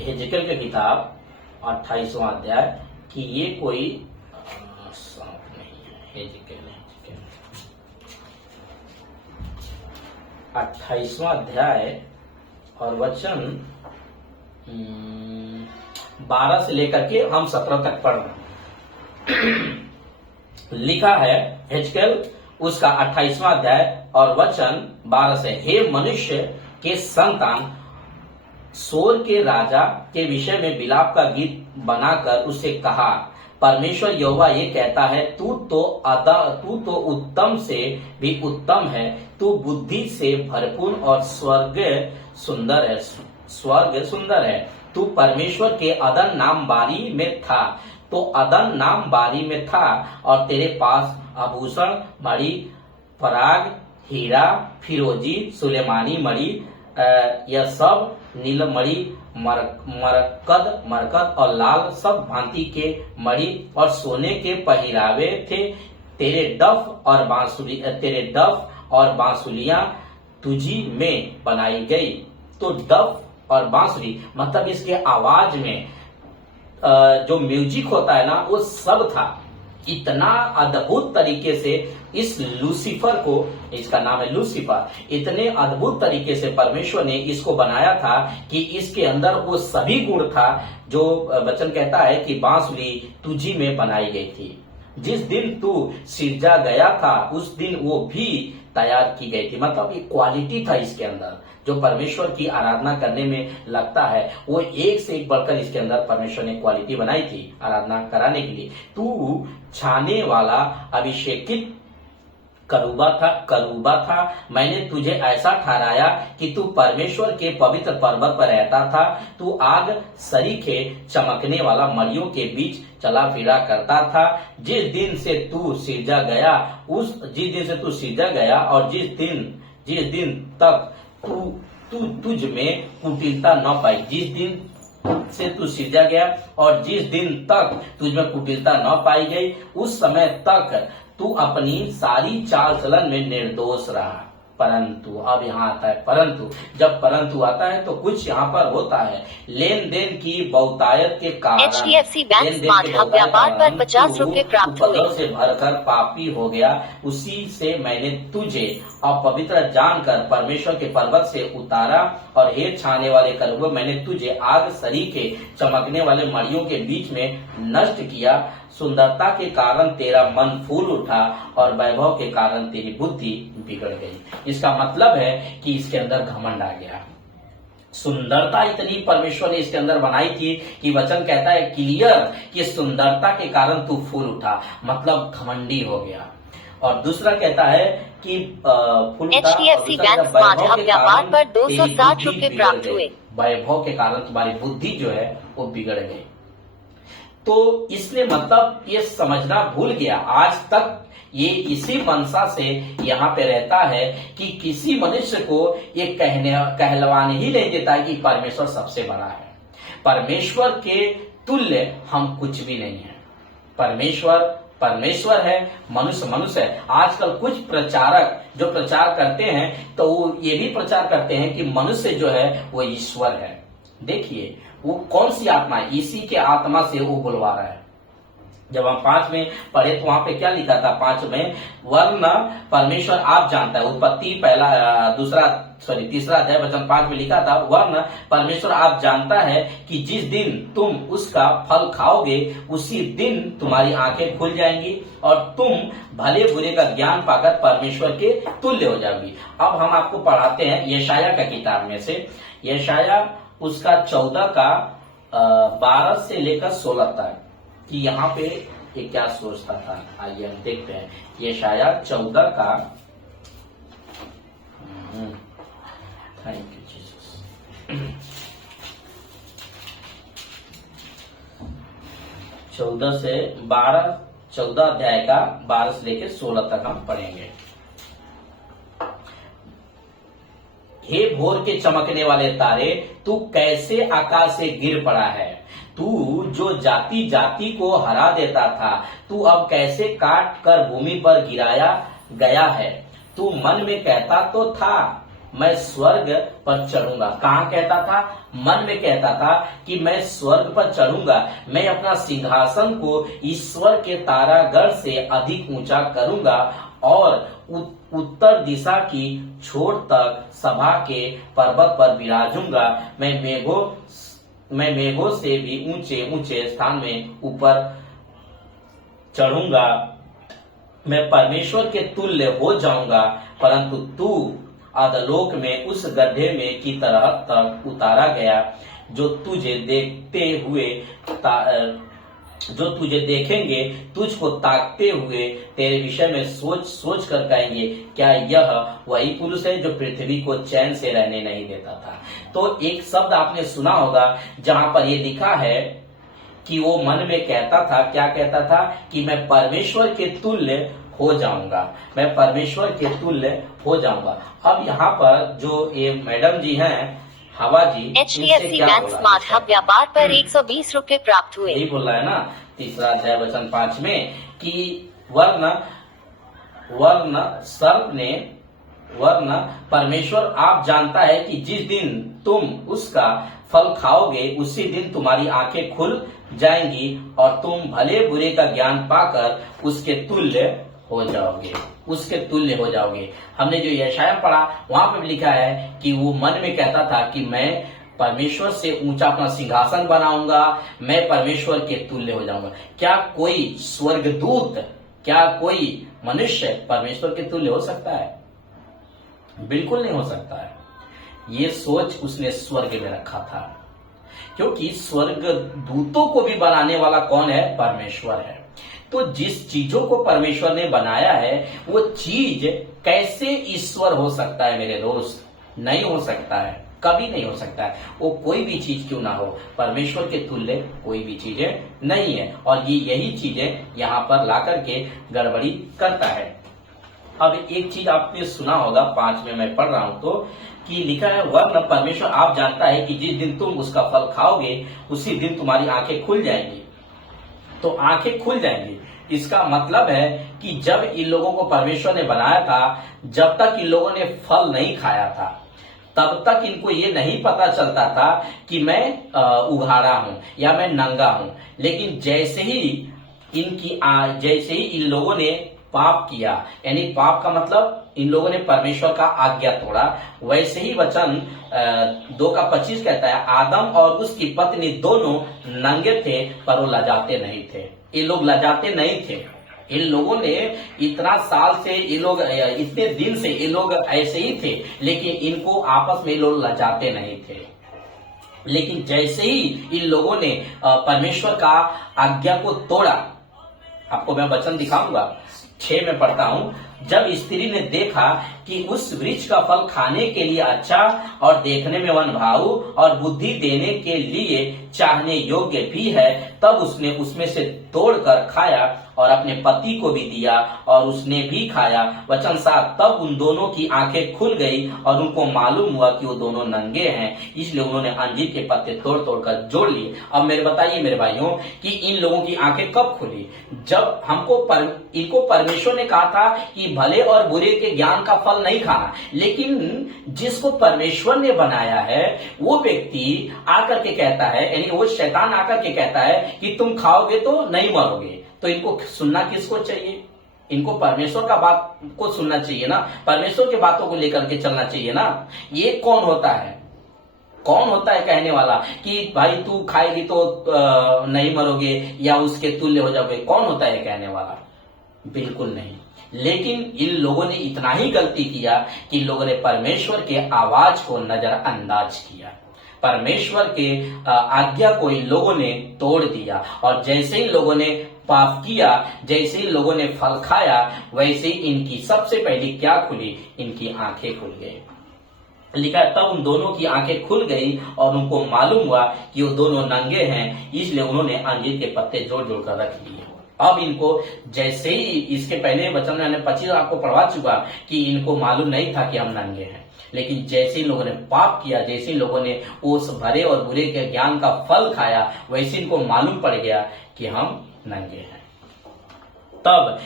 हेजकेल की किताब 28वां अध्याय कि ये कोई सांप नहीं है। हेजकेल 28वां अध्याय और वचन 12 से लेकर के हम 17 तक पढ़ रहे हैं। लिखा है हेजकेल उसका 28वां अध्याय और वचन 12 से, हे मनुष्य के संतान, सोर के राजा के विषय में विलाप का गीत बनाकर उसे कहा, परमेश्वर यहोवा ये कहता है, तू तो उत्तम से भी उत्तम है, तू बुद्धि से भरपूर और स्वर्ग सुंदर है। तू परमेश्वर के अदन नाम बारी में था, तो अदन नाम बारी में था और तेरे पास आभूषण, मणि, पराग, हीरा, फिरोजी, सुलेमानी मणि, यह सब नीलमणि, मरकत और लाल सब भांति के मणि और सोने के पहिरावे थे। तेरे डफ और बांसुलियां तुझी में बनाई गई। तो डफ और बांसुरी मतलब इसके आवाज में जो म्यूजिक होता है ना वो सब था। इतना अद्भुत तरीके से इस लूसीफर को, इसका नाम है लूसीफर, इतने अद्भुत तरीके से परमेश्वर ने इसको बनाया था कि इसके अंदर वो सभी गुण था जो वचन कहता है कि बांसुरी तुझी में बनाई गई थी। जिस दिन तू सिरजा गया था उस दिन वो भी तैयार की गई थी। मतलब ये क्वालिटी था इसके अंदर जो परमेश्वर की आराधना करने में लगता है, वो एक से एक बढ़कर इसके अंदर परमेश्वर ने क्वालिटी बनाई थी आराधना कराने के लिए। तू छाने वाला अभिषेकित करूबा था। मैंने तुझे ऐसा ठहराया कि तू परमेश्वर के पवित्र पर्वत पर रहता था। तू आग सरीखे चमकने वाला मड़ियों के बीच चला फिरा करता था। जिस दिन से तू सिरजा गया और जिस दिन तक तुझ में कुटिलता न पाई, जिस दिन से तू सिरजा गया और जिस दिन तक तुझ में कुटिलता न पाई गई, उस समय तक तू अपनी सारी चाल चलन में निर्दोष रहा। परंतु, अब यहाँ आता है परंतु, जब परंतु आता है तो कुछ यहाँ पर होता है। लेन देन की बहुतायत के कारण HDFC बैंक स्मार्ट व्यापार पर 50 रुपए प्राप्त हुए। से भरकर पापी हो गया। उसी से मैंने तुझे अपवित्र जानकर परमेश्वर के पर्वत से उतारा और हे छाने वाले करूब, मैंने तुझे आग सरीखे चमकने वाले मड़ियों के बीच में नष्ट किया। सुंदरता के कारण तेरा मन फूल उठा और वैभव के कारण तेरी बुद्धि बिगड़ गई। इसका मतलब है कि इसके अंदर घमंड आ गया। सुंदरता इतनी परमेश्वर ने इसके अंदर बनाई थी कि वचन कहता है क्लियर कि सुंदरता के कारण तू फूल उठा, मतलब घमंडी हो गया। और दूसरा कहता है कि फूल HDFC बैंक स्मार्ट व्यापार पर 260 रुपए प्राप्त हुए। वैभव के कारण तुम्हारी बुद्धि जो है वो बिगड़ गई। तो इसने मतलब ये समझना भूल गया। आज तक ये इसी मनसा से यहाँ पे रहता है कि किसी मनुष्य को ये कहलवाने ही नहीं देता है कि परमेश्वर सबसे बड़ा है। परमेश्वर के तुल्य हम कुछ भी नहीं है। परमेश्वर है, मनुष्य है। आजकल कुछ प्रचारक जो प्रचार करते हैं तो वो ये भी प्रचार करते हैं कि मनुष्य जो है वो ईश्वर है। देखिए वो कौन सी आत्मा है, इसी के आत्मा से वो बुलवा रहा है। जब हम 5 में पढ़े तो वहां पे क्या लिखा था? 5 में वर्ण परमेश्वर आप जानता है। उत्पत्ति तीसरा अध्याय वचन 5 में लिखा था, वर्ण परमेश्वर आप जानता है कि जिस दिन तुम उसका फल खाओगे उसी दिन तुम्हारी आंखें खुल जाएंगी और तुम भले बुरे का ज्ञान पाकर परमेश्वर के तुल्य हो जाओगी। अब हम आपको पढ़ाते हैं यशाया का किताब में से, यशाया उसका 14 का 12 से लेकर 16 तक कि यहाँ पे ये क्या सोचता था। आइए हम देखते हैं यशाया 14 का, थैंक यू जीसस, 14 अध्याय का 12 से लेकर 16 तक हम पढ़ेंगे। हे भोर के चमकने वाले तारे, तू कैसे आकाश से गिर पड़ा है। तू जो जाति जाति को हरा देता था, तू अब कैसे काट कर भूमि पर गिराया गया है। तू मन में कहता तो था मैं स्वर्ग पर चढ़ूंगा। कहाँ कहता था? मन में कहता था कि मैं स्वर्ग पर चढ़ूंगा, मैं अपना सिंहासन को ईश्वर के तारागढ़ से अधिक ऊंचा करूंगा और उत्तर दिशा की छोर तक सभा के पर्वत पर विराजूंगा। मैं मेघों से भी ऊंचे ऊंचे स्थान में ऊपर चढ़ूंगा। मैं परमेश्वर के तुल्य हो जाऊंगा, परंतु तू अधोलोक में उस गड्ढे में की तरह तक उतारा गया। जो तुझे देखेंगे तुझको ताकते हुए तेरे विषय में सोच कर कहेंगे, क्या यह वही पुरुष है जो पृथ्वी को चैन से रहने नहीं देता था। तो एक शब्द आपने सुना होगा जहां पर ये लिखा है कि वो मन में कहता था, क्या कहता था? कि मैं परमेश्वर के तुल्य हो जाऊंगा, मैं परमेश्वर के तुल्य हो जाऊंगा। अब यहाँ पर जो ये मैडम जी हैं, हवा जी, HDFC बैंक स्मार्ट हब व्यापार पर 120 रुपए प्राप्त हुए। यही बोल रहा है ना तीसरा अध्याय वचन 5 में कि वर्ण सर्प ने वरन परमेश्वर आप जानता है कि जिस दिन तुम उसका फल खाओगे उसी दिन तुम्हारी आंखें खुल जाएंगी और तुम भले बुरे का ज्ञान पाकर उसके तुल्य हो जाओगे, उसके तुल्य हो जाओगे। हमने जो यशाया पढ़ा वहां पर लिखा है कि वो मन में कहता था कि मैं परमेश्वर से ऊंचा अपना सिंहासन बनाऊंगा, मैं परमेश्वर के तुल्य हो जाऊंगा। क्या कोई स्वर्गदूत, क्या कोई मनुष्य परमेश्वर के तुल्य हो सकता है? बिल्कुल नहीं हो सकता है। ये सोच उसने स्वर्ग में रखा था, क्योंकि स्वर्ग दूतों को भी बनाने वाला कौन है? परमेश्वर है। तो जिस चीजों को परमेश्वर ने बनाया है वो चीज कैसे ईश्वर हो सकता है मेरे दोस्त? नहीं हो सकता है, कभी नहीं हो सकता है। वो कोई भी चीज क्यों ना हो, परमेश्वर के तुल्य कोई भी चीजें नहीं है। और ये यही चीजें यहाँ पर ला करके गड़बड़ी करता है। अब एक चीज आपने सुना होगा, 5 में मैं पढ़ रहा हूं तो कि लिखा है, वरन परमेश्वर आप जानता है कि जिस दिन तुम उसका फल खाओगे उसी दिन तुम्हारी आंखें खुल जाएंगी। तो आंखें खुल जाएंगी, इसका मतलब है कि जब इन लोगों को परमेश्वर ने बनाया था, जब तक इन लोगों ने फल नहीं खाया था, तब तक इनको ये नहीं पता चलता था कि मैं उघाड़ा हूं या मैं नंगा हूं। लेकिन जैसे ही इन लोगों ने पाप किया, यानी पाप का मतलब इन लोगों ने परमेश्वर का आज्ञा तोड़ा, वैसे ही वचन 2:25 कहता है, आदम और उसकी पत्नी दोनों नंगे थे पर वो लजाते नहीं थे। ये लोग लजाते नहीं थे। इन लोगों ने इतना साल से ये लोग, इतने दिन से ये लोग ऐसे ही थे, लेकिन इनको आपस में लोग लजाते नहीं थे। लेकिन जैसे ही इन लोगों ने परमेश्वर का आज्ञा को तोड़ा, आपको मैं वचन दिखाऊंगा, 6 में पढ़ता हूं, जब स्त्री ने देखा कि उस वृक्ष का फल खाने के लिए अच्छा और देखने में मनभाऊ और बुद्धि देने के लिए चाहने योग्य भी है, तब उसने उसमें से तोड़कर खाया और अपने पति को भी दिया और उसने भी खाया। वचन 7, तब उन दोनों की आंखें खुल गई और उनको मालूम हुआ कि वो दोनों नंगे हैं, इसलिए उन्होंने अंजीर के पत्ते तोड़ तोड़कर जोड़ लिए। अब मेरे बताइए मेरे भाइयों कि इन लोगों की आंखें कब खुली? जब इनको परमेश्वर ने कहा था कि भले और बुरे के ज्ञान का फल नहीं खाना, लेकिन जिसको परमेश्वर ने बनाया है वो व्यक्ति आकर के कहता है, यानी वो शैतान आकर के कहता है कि तुम खाओगे तो नहीं मरोगे। तो इनको सुनना किसको चाहिए? इनको परमेश्वर का बात को सुनना चाहिए ना, परमेश्वर की बातों को लेकर के चलना चाहिए ना। ये कौन होता है? कौन होता है कहने वाला कि भाई तू खाएगी तो नहीं मरोगे या उसके तुल्य हो जाओगे? कौन होता है कहने वाला? बिल्कुल नहीं। लेकिन इन लोगों ने इतना ही गलती किया कि इन लोगों ने परमेश्वर के आवाज को नजरअंदाज किया, परमेश्वर के आज्ञा को इन लोगों ने तोड़ दिया। और जैसे ही लोगों ने पाप किया, जैसे ही लोगों ने फल खाया, वैसे ही इनकी सबसे पहली क्या खुली? इनकी आंखें खुल गई। लिखा है, तब उन दोनों की आंखें खुल गई और उनको मालूम हुआ कि वो दोनों नंगे हैं, इसलिए उन्होंने अंजीर के पत्ते जोड़ जोड़ कर रख लिए। अब इनको जैसे ही, इसके पहले वचन में मैंने 25 आपको पढ़वा चुका कि इनको मालूम नहीं था कि हम नंगे हैं, लेकिन जैसे ही लोगों ने पाप किया, जैसे ही लोगों ने उस भले और बुरे के ज्ञान का फल खाया, वैसे इनको मालूम पड़ गया कि हम नंगे हैं। तब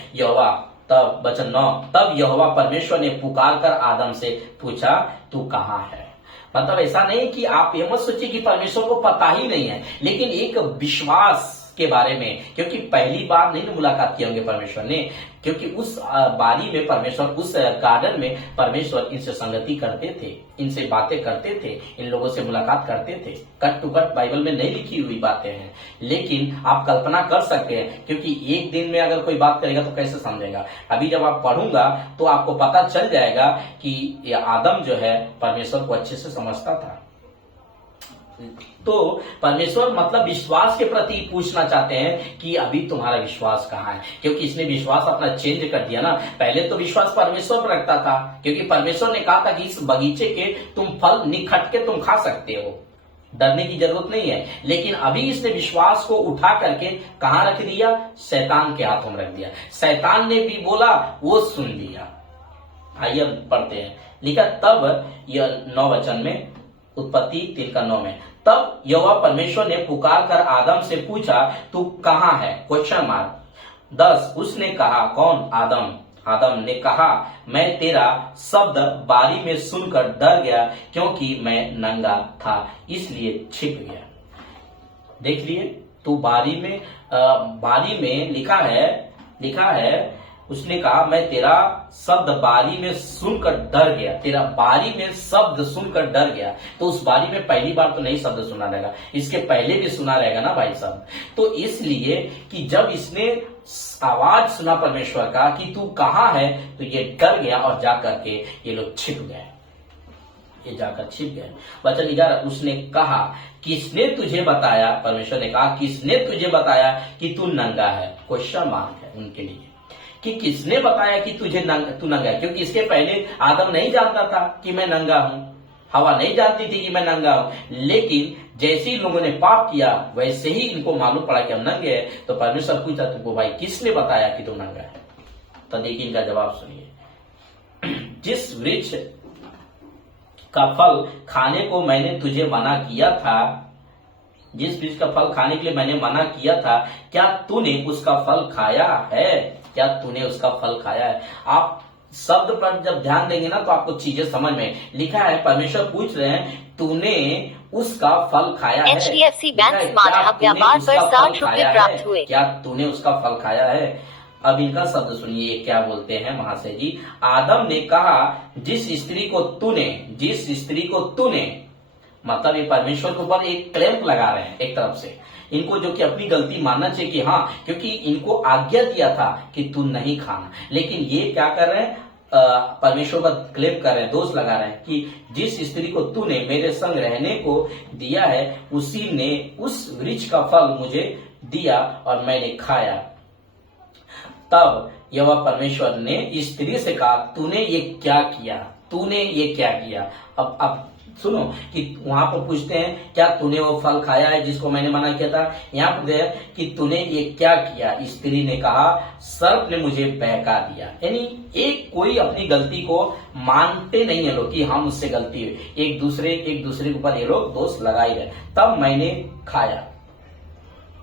वचन 9, तब यहोवा परमेश्वर ने पुकार कर आदम से पूछा, तू कहाँ है? मतलब ऐसा नहीं कि आप ये मत सोचिए कि परमेश्वर को पता ही नहीं है, लेकिन एक विश्वास के बारे में, क्योंकि पहली बार नहीं मुलाकात किए होंगे परमेश्वर ने, क्योंकि उस बारी में परमेश्वर, उस गार्डन में परमेश्वर इनसे संगति करते थे, इनसे बातें करते थे, इन लोगों से मुलाकात करते थे। कट टू कट बाइबल में नहीं लिखी हुई बातें हैं, लेकिन आप कल्पना कर सकते हैं, क्योंकि एक दिन में अगर कोई बात करेगा तो कैसे समझेगा। अभी जब आप पढ़ूंगा तो आपको पता चल जाएगा कि आदम जो है परमेश्वर को अच्छे से समझता था। तो परमेश्वर मतलब विश्वास के प्रति पूछना चाहते हैं कि अभी तुम्हारा विश्वास कहाँ है, क्योंकि इसने विश्वास अपना चेंज कर दिया ना। पहले तो विश्वास परमेश्वर पर रखता था, क्योंकि परमेश्वर ने कहा था कि इस बगीचे के तुम फल निखट के तुम खा सकते हो, डरने की जरूरत नहीं है। लेकिन अभी इसने विश्वास को उठा करके कहाँ रख दिया? शैतान के हाथों में रख दिया। शैतान ने भी बोला, वो सुन लिया। आइए पढ़ते हैं। लिखा, तब यह 9 वचन में, उत्पत्ति 3:9 में, तब यहोवा परमेश्वर ने पुकार कर आदम से पूछा, तू कहाँ है? Question mark. 10, उसने कहा, कौन? आदम। आदम ने कहा, मैं तेरा शब्द बारी में सुनकर डर गया, क्योंकि मैं नंगा था इसलिए छिप गया। देख लिए, तो बारी में लिखा है उसने कहा, मैं तेरा शब्द बारी में सुनकर डर गया। तेरा बारी में शब्द सुनकर डर गया, तो उस बारी में पहली बार तो नहीं शब्द सुना रहेगा, इसके पहले भी सुना रहेगा ना भाई साहब। तो इसलिए कि जब इसने आवाज सुना परमेश्वर का कि तू कहाँ है, तो ये डर गया और जाकर के ये लोग छिप गए, ये जाकर छिप गए। वचन 11, उसने कहा, किसने तुझे बताया, परमेश्वर ने कहा, किसने तुझे बताया कि तू नंगा है। क्वेश्चन मार्क है उनके लिए कि किसने बताया कि तू नंगा है, क्योंकि इसके पहले आदम नहीं जानता था कि मैं नंगा हूं, हवा नहीं जानती थी कि मैं नंगा हूं। लेकिन जैसे ही लोगों ने पाप किया वैसे ही इनको मालूम पड़ा कि हम नंगे हैं। तो परमेश्वर पूछा, तुमको भाई किसने बताया कि तू नंगा है? तो देखिए इनका जवाब सुनिए, जिस वृक्ष का फल खाने को मैंने तुझे मना किया था, जिस वृक्ष का फल खाने के लिए मैंने मना किया था, क्या तूने उसका फल खाया है? क्या तूने उसका फल खाया है? आप शब्द पर जब ध्यान देंगे ना, तो आपको चीजें समझ में। लिखा है, परमेश्वर पूछ रहे हैं, तूने उसका फल खाया है? HDFC बैंक स्मार्ट व्यापार पर 60 रुपए प्राप्त हुए। क्या तूने उसका फल खाया है? अब इनका शब्द सुनिए क्या बोलते हैं महाशय जी। आदम ने कहा, जिस स्त्री को तूने, मतलब ये परमेश्वर के ऊपर एक क्लैंप लगा रहे हैं एक तरफ से, इनको जो कि अपनी गलती मानना चाहिए कि हाँ, क्योंकि इनको आज्ञा दिया था कि तू नहीं खाना, लेकिन ये क्या कर रहे हैं, परमेश्वर का क्लेम कर रहे हैं, दोष लगा रहे हैं कि जिस स्त्री को तूने मेरे संग रहने को दिया है, उसी ने उस वृक्ष का फल मुझे दिया और मैंने खाया। तब यहोवा परमेश्वर ने स्त्री से कहा, तूने ये क्या किया? तूने ये क्या किया? अब सुनो कि वहां पर पूछते हैं, क्या तूने वो फल खाया है जिसको मैंने मना किया था? यहाँ पर कि तूने ये क्या किया? स्त्री ने कहा, सर्प ने मुझे बहका दिया। यानी एक कोई अपनी गलती को मानते नहीं है लोग कि हम मुझसे गलती है, एक दूसरे के ऊपर ये लोग दोष लगा ही रहे, तब मैंने खाया।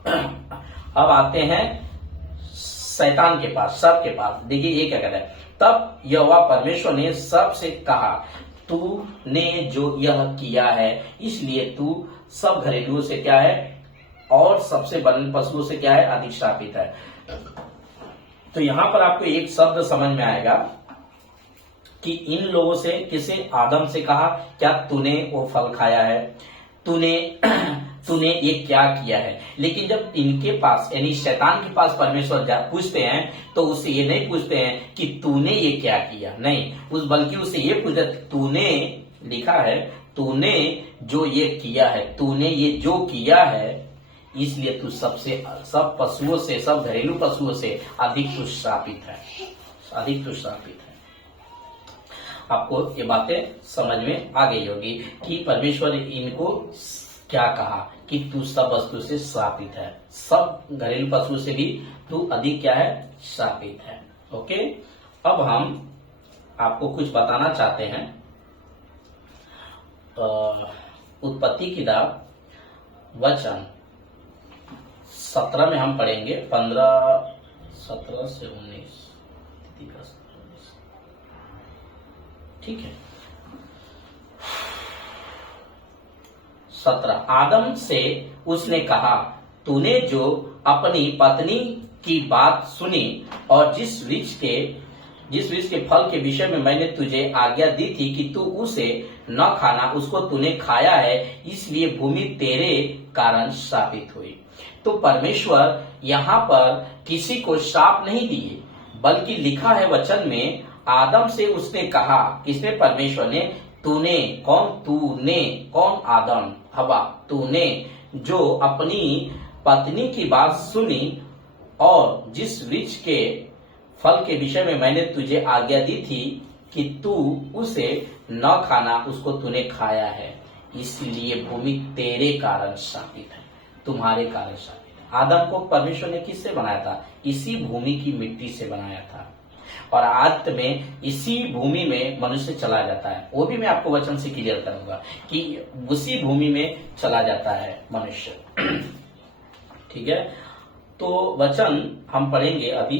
अब आते हैं शैतान के पास, सर्प के पास। देखिए ये क्या कहता है, तब यहोवा परमेश्वर ने सर्प से कहा, तूने जो यह किया है, इसलिए तू सब घरेलुओं से क्या है और सबसे बड़े पशुओं से क्या है, अधिक श्रापित है। तो यहां पर आपको एक शब्द समझ में आएगा कि इन लोगों से, किसे, आदम से कहा, क्या तूने वो फल खाया है? तूने ये क्या किया है? लेकिन जब इनके पास यानी शैतान के पास परमेश्वर पूछते हैं, तो उससे ये नहीं पूछते हैं कि तूने ये क्या किया, नहीं, बल्कि उससे ये पूछते, तूने, लिखा है, तूने जो ये किया है, तूने ये जो किया है, इसलिए तू सब पशुओं से, सब घरेलू पशुओं से अधिक तू श्रापित है, अधिक तू श्रापित है। आपको ये बातें समझ में आ गई होगी कि परमेश्वर ने इनको क्या कहा कि तू सब वस्तु से श्रापित है, सब घरेलू पशु से भी तू अधिक क्या है, श्रापित है। ओके, अब हम आपको कुछ बताना चाहते हैं। उत्पत्ति किताब वचन 17 में हम पढ़ेंगे, 17 से 19, ठीक है। 17, आदम से उसने कहा, तूने जो अपनी पत्नी की बात सुनी और जिस वृक्ष के फल के विषय में मैंने तुझे आज्ञा दी थी कि तू उसे न खाना, उसको तूने खाया है, इसलिए भूमि तेरे कारण श्रापित हुई। तो परमेश्वर यहाँ पर किसी को श्राप नहीं दिए, बल्कि लिखा है वचन में, आदम से उसने कहा, किसने, परमेश्वर ने, तूने, कौन, आदम, हवा, तूने जो अपनी पत्नी की बात सुनी और जिस वृक्ष के फल के विषय में मैंने तुझे आज्ञा दी थी कि तू उसे न खाना, उसको तूने खाया है, इसलिए भूमि तेरे कारण श्रापित है, तुम्हारे कारण श्रापित है। आदम को परमेश्वर ने किससे बनाया था? इसी भूमि की मिट्टी से बनाया था, और अंत में इसी भूमि में मनुष्य चला जाता है। वो भी मैं आपको वचन से क्लियर करूंगा कि उसी भूमि में चला जाता है मनुष्य। ठीक है, तो वचन हम पढ़ेंगे अभी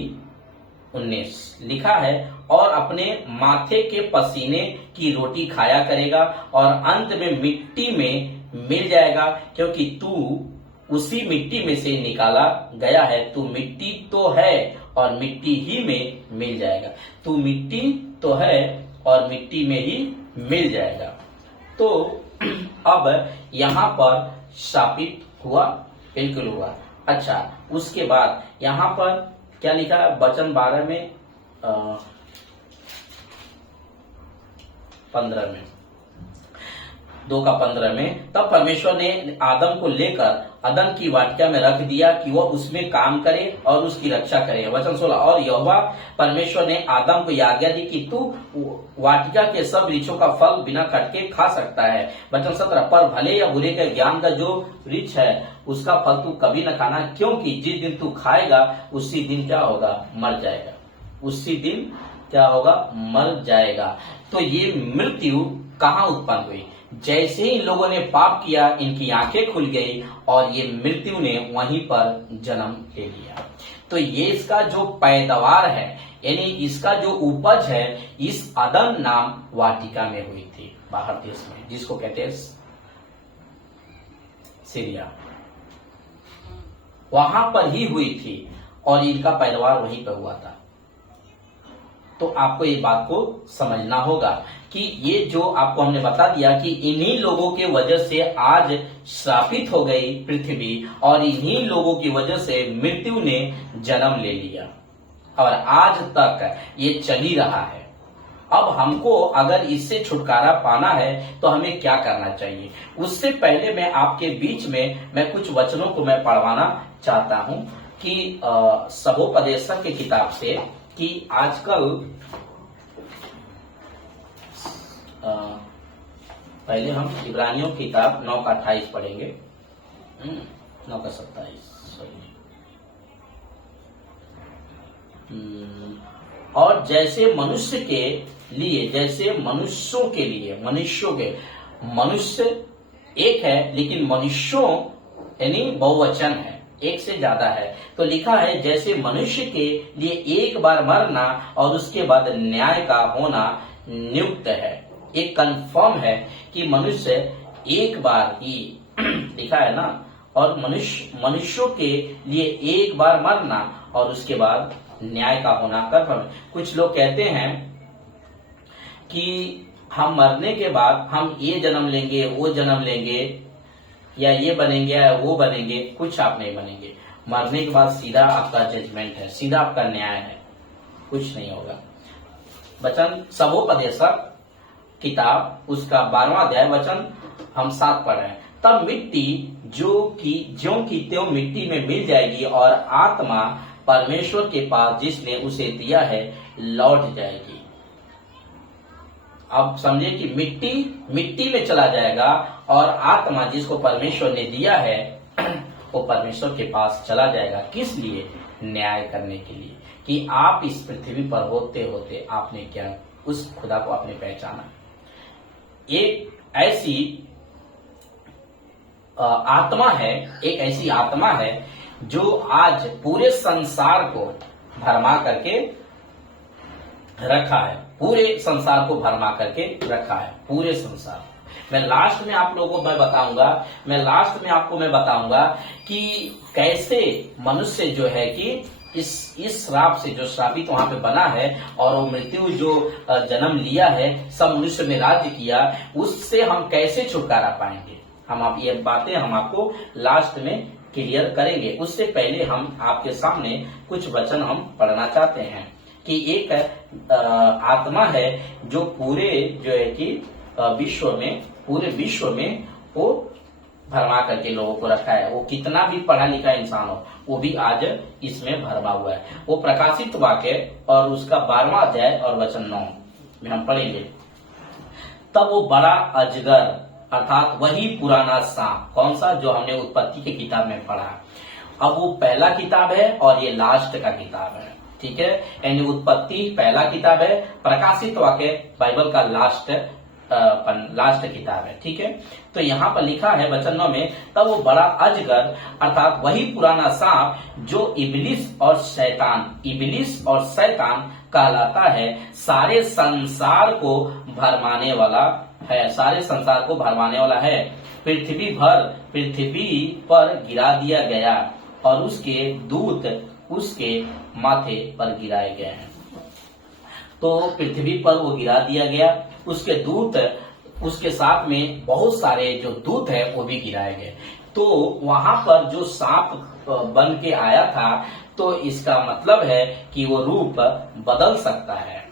19 लिखा है, और अपने माथे के पसीने की रोटी खाया करेगा और अंत में मिट्टी में मिल जाएगा, क्योंकि तू उसी मिट्टी में से निकाला गया है। तू मिट्टी तो है और मिट्टी ही में मिल जाएगा। तू मिट्टी तो है और मिट्टी में ही मिल जाएगा। तो अब यहाँ पर शापित हुआ, बिल्कुल हुआ। अच्छा, उसके बाद यहाँ पर क्या लिखा है, वचन 12 में 15 में 2:15 में, तब परमेश्वर ने आदम को लेकर अदन की वाटिका में रख दिया कि वह उसमें काम करे और उसकी रक्षा करे। वचन 16, और यहोवा परमेश्वर ने आदम को आज्ञा दी कि तू वाटिका के सब वृक्षों का फल बिना कटके खा सकता है। वचन 17, पर भले या बुरे के ज्ञान का जो वृक्ष है उसका फल तू कभी न खाना, क्योंकि जिस दिन तू खाएगा उसी दिन क्या होगा, मर जाएगा। उसी दिन क्या होगा, मर जाएगा। तो ये मृत्यु कहाँ उत्पन्न हुई? जैसे ही इन लोगों ने पाप किया, इनकी आंखें खुल गई और ये मृत्यु ने वहीं पर जन्म ले लिया। तो ये इसका जो पैदावार है, यानी इसका जो उपज है, इस अदन नाम वाटिका में हुई थी, बाहर देश में, जिसको कहते हैं सीरिया। वहां पर ही हुई थी और इनका पैदावार वहीं पर हुआ था। तो आपको ये बात को समझना होगा कि ये जो आपको हमने बता दिया कि इन्हीं लोगों के वजह से आज श्रापित हो गई पृथ्वी और इन्हीं लोगों की वजह से मृत्यु ने जन्म ले लिया और आज तक ये चल ही रहा है। अब हमको अगर इससे छुटकारा पाना है तो हमें क्या करना चाहिए? उससे पहले मैं आपके बीच में मैं कुछ वचनों को मैं पढ़वाना चाहता हूं कि सबोपदेशक की किताब से, कि आजकल पहले हम इब्रानियों की किताब 9:28 पढ़ेंगे, 9:27 सॉरी। और जैसे मनुष्य के लिए, जैसे मनुष्यों के लिए, मनुष्य एक है लेकिन मनुष्यों यानी बहुवचन है, एक से ज्यादा है। तो लिखा है जैसे मनुष्य के लिए एक बार मरना और उसके बाद न्याय का होना नियुक्त है। एक कंफर्म है कि मनुष्य एक बार ही लिखा है ना, और मनुष्यों के लिए एक बार मरना और उसके बाद न्याय का होना कंफर्म है। कुछ लोग कहते हैं कि हम मरने के बाद हम ये जन्म लेंगे, वो जन्म लेंगे, या ये बनेंगे या वो बनेंगे। कुछ आप नहीं बनेंगे। मरने के बाद सीधा आपका जजमेंट है, सीधा आपका न्याय है, कुछ नहीं होगा। वचन सबोपदेशक किताब उसका 12वां अध्याय वचन हम 7 पढ़ रहे हैं। तब मिट्टी ज्यों की त्यों मिट्टी में मिल जाएगी और आत्मा परमेश्वर के पास जिसने उसे दिया है लौट जाएगी। अब समझे कि मिट्टी में चला जाएगा और आत्मा जिसको परमेश्वर ने दिया है वो परमेश्वर के पास चला जाएगा। किस लिए? न्याय करने के लिए, कि आप इस पृथ्वी पर होते होते आपने क्या उस खुदा को आपने पहचाना। एक ऐसी आत्मा है, एक ऐसी आत्मा है जो आज पूरे संसार को भरमा करके रखा है, पूरे संसार को भरमा करके रखा है, पूरे संसार। मैं लास्ट में आप लोगों को मैं बताऊंगा कि कैसे मनुष्य जो है कि इस श्राप से जो श्रापित वहां पे बना है और वो मृत्यु जो जन्म लिया है, सब मनुष्य में राज्य किया, उससे हम कैसे छुटकारा पाएंगे। ये बातें हम आपको लास्ट में क्लियर करेंगे। उससे पहले हम आपके सामने कुछ वचन हम पढ़ना चाहते हैं कि एक आत्मा है जो पूरे जो है कि पूरे विश्व में वो भरमा करके लोगों को रखा है। वो कितना भी पढ़ा लिखा इंसान हो, वो भी आज इसमें भरमा हुआ है। वो प्रकाशित वाक्य और उसका 12वां अध्याय और वचन 9 में हम पढ़ेंगे। तब वो बड़ा अजगर अर्थात वही पुराना सांप, कौन सा, जो हमने उत्पत्ति की किताब में पढ़ा। अब वो पहला किताब है और ये लास्ट का किताब है, ठीक है। यानी उत्पत्ति पहला किताब है, प्रकाशित वाक्य बाइबल का लास्ट लास्ट किताब है, ठीक है। तो यहाँ पर लिखा है वचन 9 में, तब वो बड़ा अजगर अर्थात वही पुराना सांप जो इबलिस और शैतान कहलाता है, सारे संसार को भरमाने वाला है, पृथ्वी पर गिरा दिया गया और उसके दूत उसके माथे पर गिराए गए हैं। तो पृथ्वी पर वो गिरा दिया गया, उसके दूत, उसके साथ में बहुत सारे जो दूत है वो भी गिराए गए। तो वहां पर जो सांप बन के आया था, तो इसका मतलब है कि वो रूप बदल सकता है।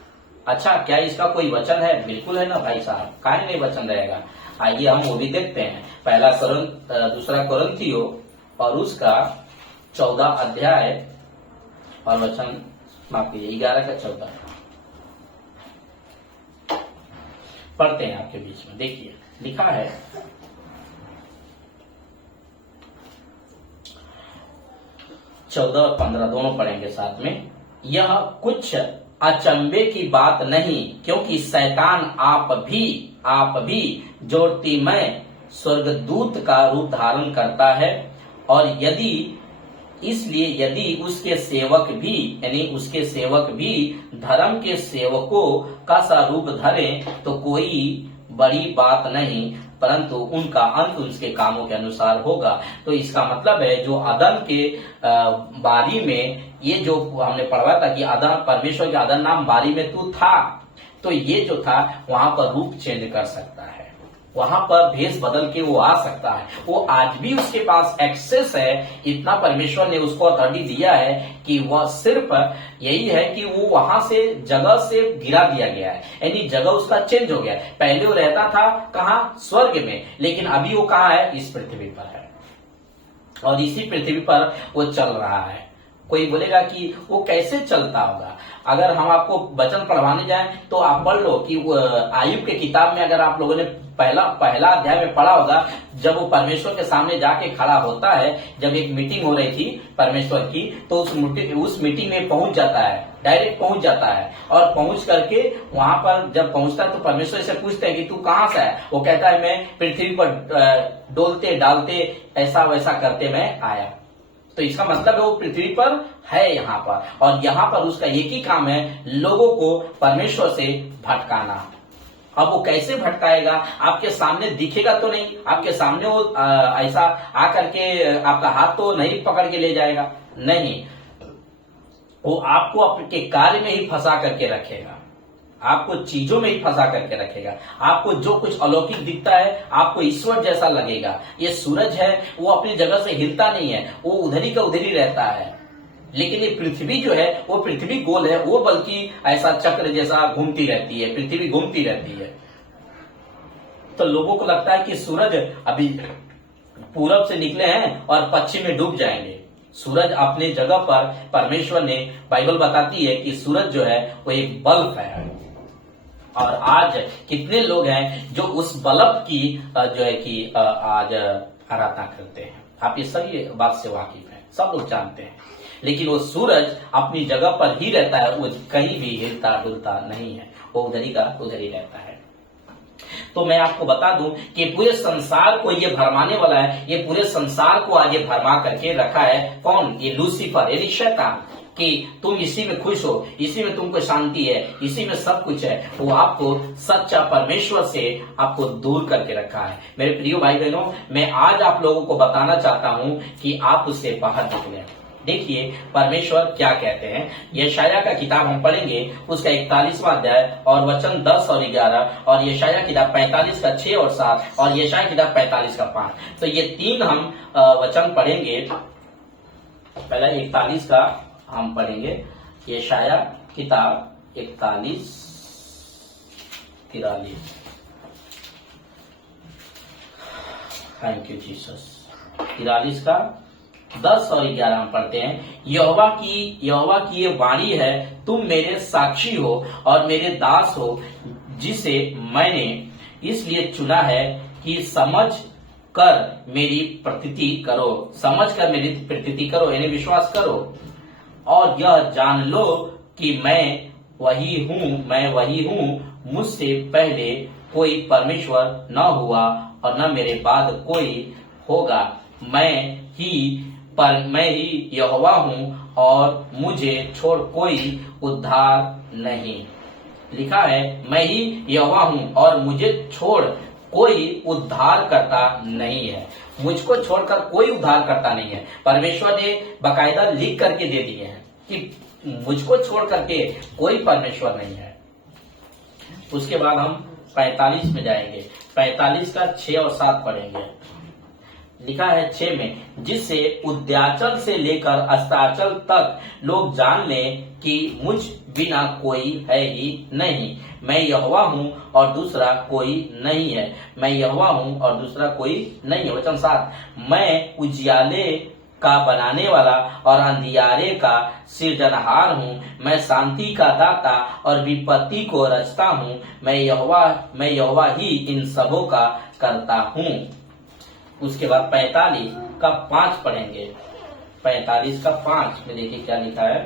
अच्छा, क्या इसका कोई वचन है? बिल्कुल है ना भाई साहब, काहे नहीं वचन रहेगा। आइए हम वो भी देखते हैं। दूसरा कोरिन्थियो और उसका 14 अध्याय और वचन 11 का 14 पढ़ते हैं आपके बीच में। देखिए लिखा है, चौदह और 15 दोनों पढ़ेंगे साथ में। यह कुछ अचंभे की बात नहीं, क्योंकि शैतान आप भी ज्योतिमय स्वर्गदूत का रूप धारण करता है, और यदि उसके सेवक भी धर्म के सेवकों का सा रूप धरें तो कोई बड़ी बात नहीं, परंतु उनका अंत उसके कामों के अनुसार होगा। तो इसका मतलब है जो आदम के बारी में, ये जो हमने पढ़ा था कि आदम, परमेश्वर के आदम नाम बारी में तू था, तो ये जो था वहां पर रूप चेंज कर सकता है, वहां पर भेष बदल के वो आ सकता है। वो आज भी उसके पास एक्सेस है, इतना परमेश्वर ने उसको अथॉरिटी दिया है कि वह सिर्फ यही है कि वो वहां से जगह से गिरा दिया गया है, यानी जगह उसका चेंज हो गया है। पहले वो रहता था कहाँ? स्वर्ग में, लेकिन अभी वो कहाँ है? इस पृथ्वी पर है, और इसी पृथ्वी पर वो चल रहा है। कोई बोलेगा कि वो कैसे चलता होगा? अगर हम आपको वचन पढ़वाने जाएं तो आप पढ़ लो कि आयुब के किताब में, अगर आप लोगों ने पहला अध्याय में पढ़ा होगा, जब वो परमेश्वर के सामने जाके खड़ा होता है, जब एक मीटिंग हो रही थी परमेश्वर की, तो उस मीटिंग में पहुंच जाता है, डायरेक्ट पहुंच जाता है, और पहुंच करके वहां पर जब पहुंचता है तो परमेश्वर से पूछते हैं कि तू कहां से है? वो कहता है मैं पृथ्वी पर डोलते डालते ऐसा वैसा करते मैं आया। तो इसका मतलब है वो पृथ्वी पर है यहाँ पर, और यहाँ पर उसका एक ही काम है, लोगों को परमेश्वर से भटकाना। अब वो कैसे भटकाएगा? आपके सामने दिखेगा तो नहीं, आपके सामने वो ऐसा आकर के आपका हाथ तो नहीं पकड़ के ले जाएगा, नहीं, वो आपको आपके कार्य में ही फंसा करके रखेगा, आपको चीजों में ही फंसा करके रखेगा। आपको जो कुछ अलौकिक दिखता है आपको ईश्वर जैसा लगेगा। ये सूरज है, वो अपनी जगह से हिलता नहीं है, वो उधरी का उधरी रहता है, लेकिन ये पृथ्वी जो है वो पृथ्वी गोल है, वो बल्कि ऐसा चक्र जैसा घूमती रहती है, पृथ्वी घूमती रहती है। तो लोगों को लगता है कि सूरज अभी पूरब से निकले हैं और पश्चिम में डूब जाएंगे। सूरज अपने जगह पर, परमेश्वर ने, बाइबल बताती है कि सूरज जो है वो एक बल्ब है, और आज कितने लोग हैं जो उस बल्ब की जो है कि आज आराधना करते हैं। आप ये सभी बात से वाकिफ हैं, सब लोग जानते हैं, लेकिन वो सूरज अपनी जगह पर ही रहता है, वो कहीं भी हिलता डुलता नहीं है, वो उधरी का उधरी रहता है। तो मैं आपको बता दूं कि पूरे संसार को ये भरमाने वाला है, ये पूरे संसार को आज ये भरमा करके रखा है। कौन? ये लूसीफर, यानी शैतान, कि तुम इसी में खुश हो, इसी में तुमको शांति है, इसी में सब कुछ है। वो आपको सच्चा परमेश्वर से आपको दूर करके रखा है। मेरे प्रिय भाई बहनों, मैं आज आप लोगों को बताना चाहता हूं कि आप उससे बाहर निकले। देखिए परमेश्वर क्या कहते हैं। यशाया का किताब हम पढ़ेंगे, उसका 41वां अध्याय और वचन 10 और 11, और यशाया किताब 45 का 6 और 7, और यशाया किताब 45 का 5। तो ये तीन हम वचन पढ़ेंगे। पहला 41 का हम पढ़ेंगे, यशाया किताब 41-43। Thank you Jesus. 43 का 10 और 11 हम पढ़ते हैं। यहोवा की ये वाणी है, तुम मेरे साक्षी हो और मेरे दास हो, जिसे मैंने इसलिए चुना है कि समझ कर मेरी प्रतीति करो, यानी विश्वास करो, और यह जान लो कि मैं वही हूँ, मुझसे पहले कोई परमेश्वर न हुआ और न मेरे बाद कोई होगा। मैं ही यहोवा हूँ और मुझे छोड़ कोई उद्धार नहीं। लिखा है मैं ही यहोवा हूँ और मुझे छोड़ कोई उद्धार करता नहीं है। मुझको छोड़कर कोई उद्धार करता नहीं है। परमेश्वर ने बकायदा लिख करके दे दिए हैं कि मुझको छोड़ करके कोई परमेश्वर नहीं है। उसके बाद हम 45 में जाएंगे। 45 का 6 और 7 पढ़ेंगे। लिखा है 6 में, जिससे उद्याचल से लेकर अस्ताचल तक लोग जान लें कि मुझ बिना कोई है ही नहीं। मैं यहोवा हूँ और दूसरा कोई नहीं है। मैं यहोवा हूँ और दूसरा कोई नहीं है। वचन 7, मैं उजियाले का बनाने वाला और अंधियारे का सृजनहार हूँ। मैं शांति का दाता और विपत्ति को रचता हूँ। मैं यहोवा ही इन सबों का करता हूँ। उसके बाद 45 का 5 पढ़ेंगे। 45 का 5 में देखिए क्या लिखा है।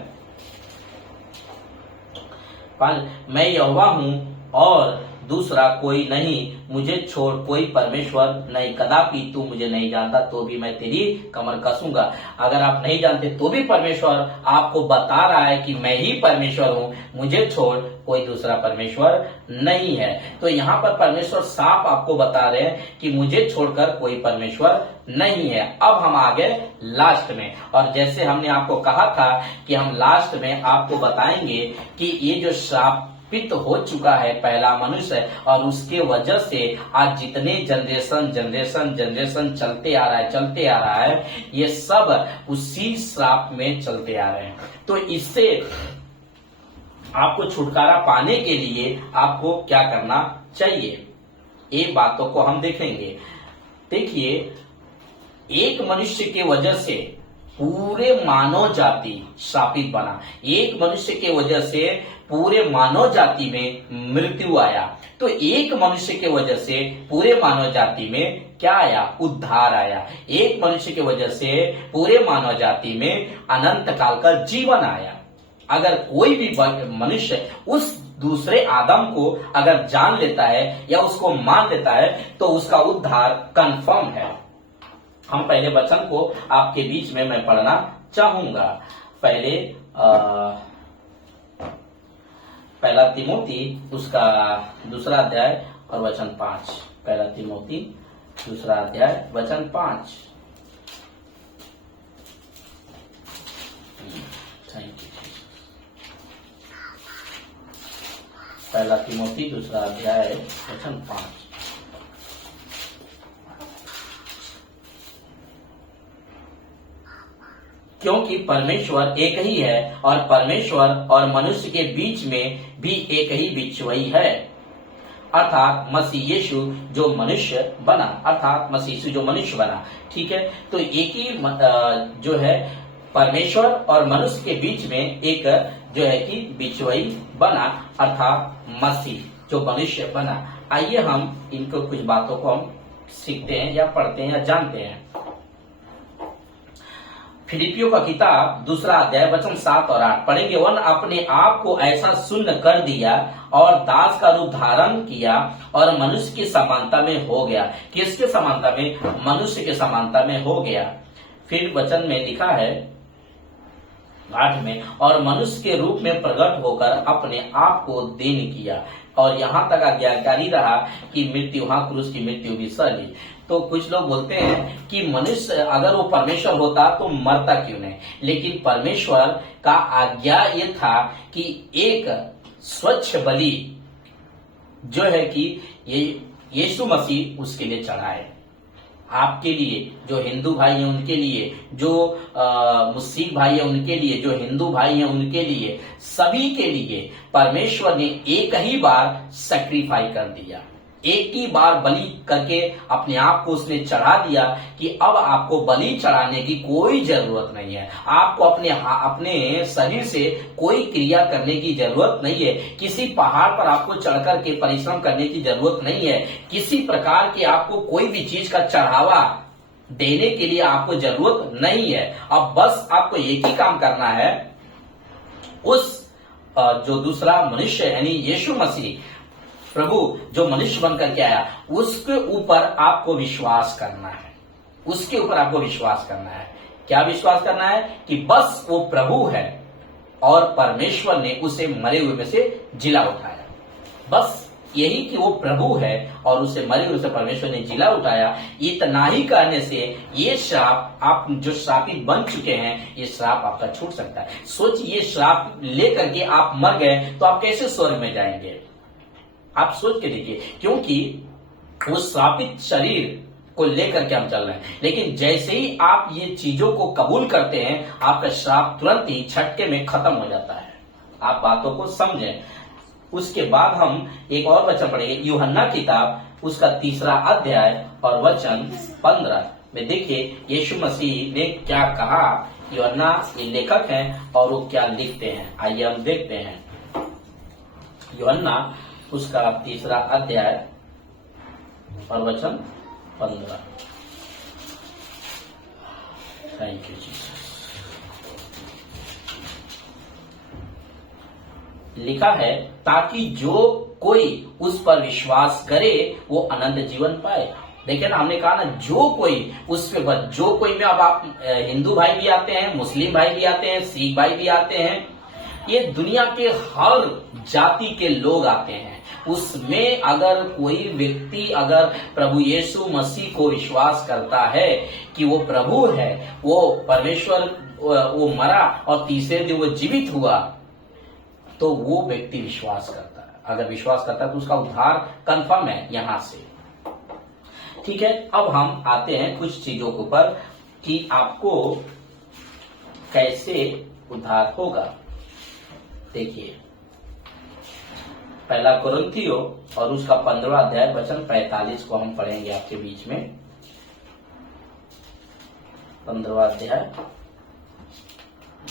5, मैं यहोवा हूँ और दूसरा कोई नहीं, मुझे छोड़ कोई परमेश्वर नहीं। कदापि तू मुझे नहीं जानता तो भी मैं तेरी कमर कसूंगा। अगर आप नहीं जानते तो भी परमेश्वर आपको बता रहा है कि मैं ही परमेश्वर हूँ, मुझे छोड़ कोई दूसरा परमेश्वर नहीं है। तो यहाँ पर परमेश्वर साफ आपको बता रहे हैं कि मुझे छोड़कर कोई परमेश्वर नहीं है। अब हम आ गए लास्ट में, और जैसे हमने आपको कहा था कि हम लास्ट में आपको बताएंगे कि ये जो श्रापित हो चुका है पहला मनुष्य, और उसके वजह से आज जितने जनरेशन चलते आ रहा है, ये सब उसी श्राप में चलते आ रहे हैं। तो इससे आपको छुटकारा पाने के लिए आपको क्या करना चाहिए, ये बातों को हम देखेंगे। देखिए, एक मनुष्य के वजह से पूरे मानव जाति श्रापित बना। एक मनुष्य के वजह से पूरे मानव जाति में मृत्यु आया। तो एक मनुष्य के वजह से पूरे मानव जाति में क्या आया? उद्धार आया। एक मनुष्य के वजह से पूरे मानव जाति में अनंत काल का जीवन आया। अगर कोई भी मनुष्य उस दूसरे आदम को अगर जान लेता है या उसको मान लेता है तो उसका उद्धार कंफर्म है। हम पहले वचन को आपके बीच में मैं पढ़ना चाहूंगा। पहला तिमोथी उसका 2 अध्याय और वचन 5। पहला तिमोथी 2 अध्याय वचन 5। पहला तिमोथी 2 अध्याय वचन 5। क्योंकि परमेश्वर एक ही है और परमेश्वर और मनुष्य के बीच में भी एक ही बिचवई है, अर्थात मसीह यीशु जो मनुष्य बना। ठीक है, तो एक ही जो है परमेश्वर और मनुष्य के बीच में एक जो है कि बिचवई बना, अर्थात मसीह जो मनुष्य बना। आइए हम इनको कुछ बातों को हम सीखते हैं या पढ़ते हैं या जानते हैं। फिलिपियों का किताब 2 अध्याय वचन 7 और 8 पढ़ेंगे। वन अपने आप को ऐसा शून्य कर दिया और दास का रूप धारण किया और मनुष्य की समानता में हो गया। किसके समानता में? मनुष्य के समानता में हो गया। फिर वचन में लिखा है 8 में, और मनुष्य के रूप में प्रकट होकर अपने आप को दीन किया। और यहाँ तक आज्ञाकारी रहा कि मृत्यु, क्रूस की मृत्यु भी सह ली। तो कुछ लोग बोलते हैं कि मनुष्य अगर वो परमेश्वर होता तो मरता क्यों नहीं, लेकिन परमेश्वर का आज्ञा ये था कि एक स्वच्छ बलि जो है कि ये यीशु मसीह उसके लिए चढ़ाए। आपके लिए, जो हिंदू भाई हैं उनके लिए, जो मुस्लिम भाई हैं उनके लिए, जो हिंदू भाई हैं उनके लिए, सभी के लिए परमेश्वर ने एक ही बार सैक्रिफाई कर दिया, एक ही बार बलि करके अपने आप को उसने चढ़ा दिया कि अब आपको बलि चढ़ाने की कोई जरूरत नहीं है। आपको अपने शरीर से कोई क्रिया करने की जरूरत नहीं है। किसी पहाड़ पर आपको चढ़कर के परिश्रम करने की जरूरत नहीं है। किसी प्रकार की आपको कोई भी चीज का चढ़ावा देने के लिए आपको जरूरत नहीं है। अब बस आपको एक ही काम करना है, उस जो दूसरा मनुष्य यानी यीशु मसीह प्रभु जो मनुष्य बन करके आया उसके ऊपर आपको विश्वास करना है, उसके ऊपर आपको विश्वास करना है। क्या विश्वास करना है? कि बस वो प्रभु है और परमेश्वर ने उसे मरे हुए में से जिला उठाया। बस यही कि वो प्रभु है और उसे मरे हुए से परमेश्वर ने जिला उठाया। इतना ही कहने से ये श्राप, आप जो श्रापित बन चुके हैं, ये श्राप आपका छूट सकता है। सोचिए, ये श्राप लेकर के आप मर गए तो आप कैसे स्वर्ग में जाएंगे? आप सोच के देखिए, क्योंकि वो श्रापित शरीर को लेकर के हम चल रहे हैं। लेकिन जैसे ही आप ये चीजों को कबूल करते हैं, आपका श्राप तुरंत ही झटके में खत्म हो जाता है। आप बातों को समझें। उसके बाद हम एक और वचन पढ़ेंगे, यूहन्ना किताब उसका 3 अध्याय और वचन 15 में। देखिए यीशु मसीह ने क्या कहा। यूहन्ना ये लेखक हैं और वो क्या लिखते हैं, आइए हम देखते हैं। यूहन्ना उसका 3 अध्याय और वचन 15। Thank you Jesus. लिखा है, ताकि जो कोई उस पर विश्वास करे वो अनंत जीवन पाए। देखिए ना, हमने कहा ना, जो कोई उस पे, जो कोई में, अब आप हिंदू भाई भी आते हैं, मुस्लिम भाई भी आते हैं, सिख भाई भी आते हैं, ये दुनिया के हर जाति के लोग आते हैं। उसमें अगर कोई व्यक्ति अगर प्रभु यीशु मसीह को विश्वास करता है कि वो प्रभु है, वो परमेश्वर, वो मरा और तीसरे दिन वो जीवित हुआ, तो वो व्यक्ति विश्वास करता है। अगर विश्वास करता है तो उसका उद्धार कंफर्म है यहां से। ठीक है, अब हम आते हैं कुछ चीजों के ऊपर कि आपको कैसे उद्धार होगा। देखिए, 1 कुरिन्थियों और उसका 15 अध्याय वचन 45 को हम पढ़ेंगे आपके बीच में। 15 अध्याय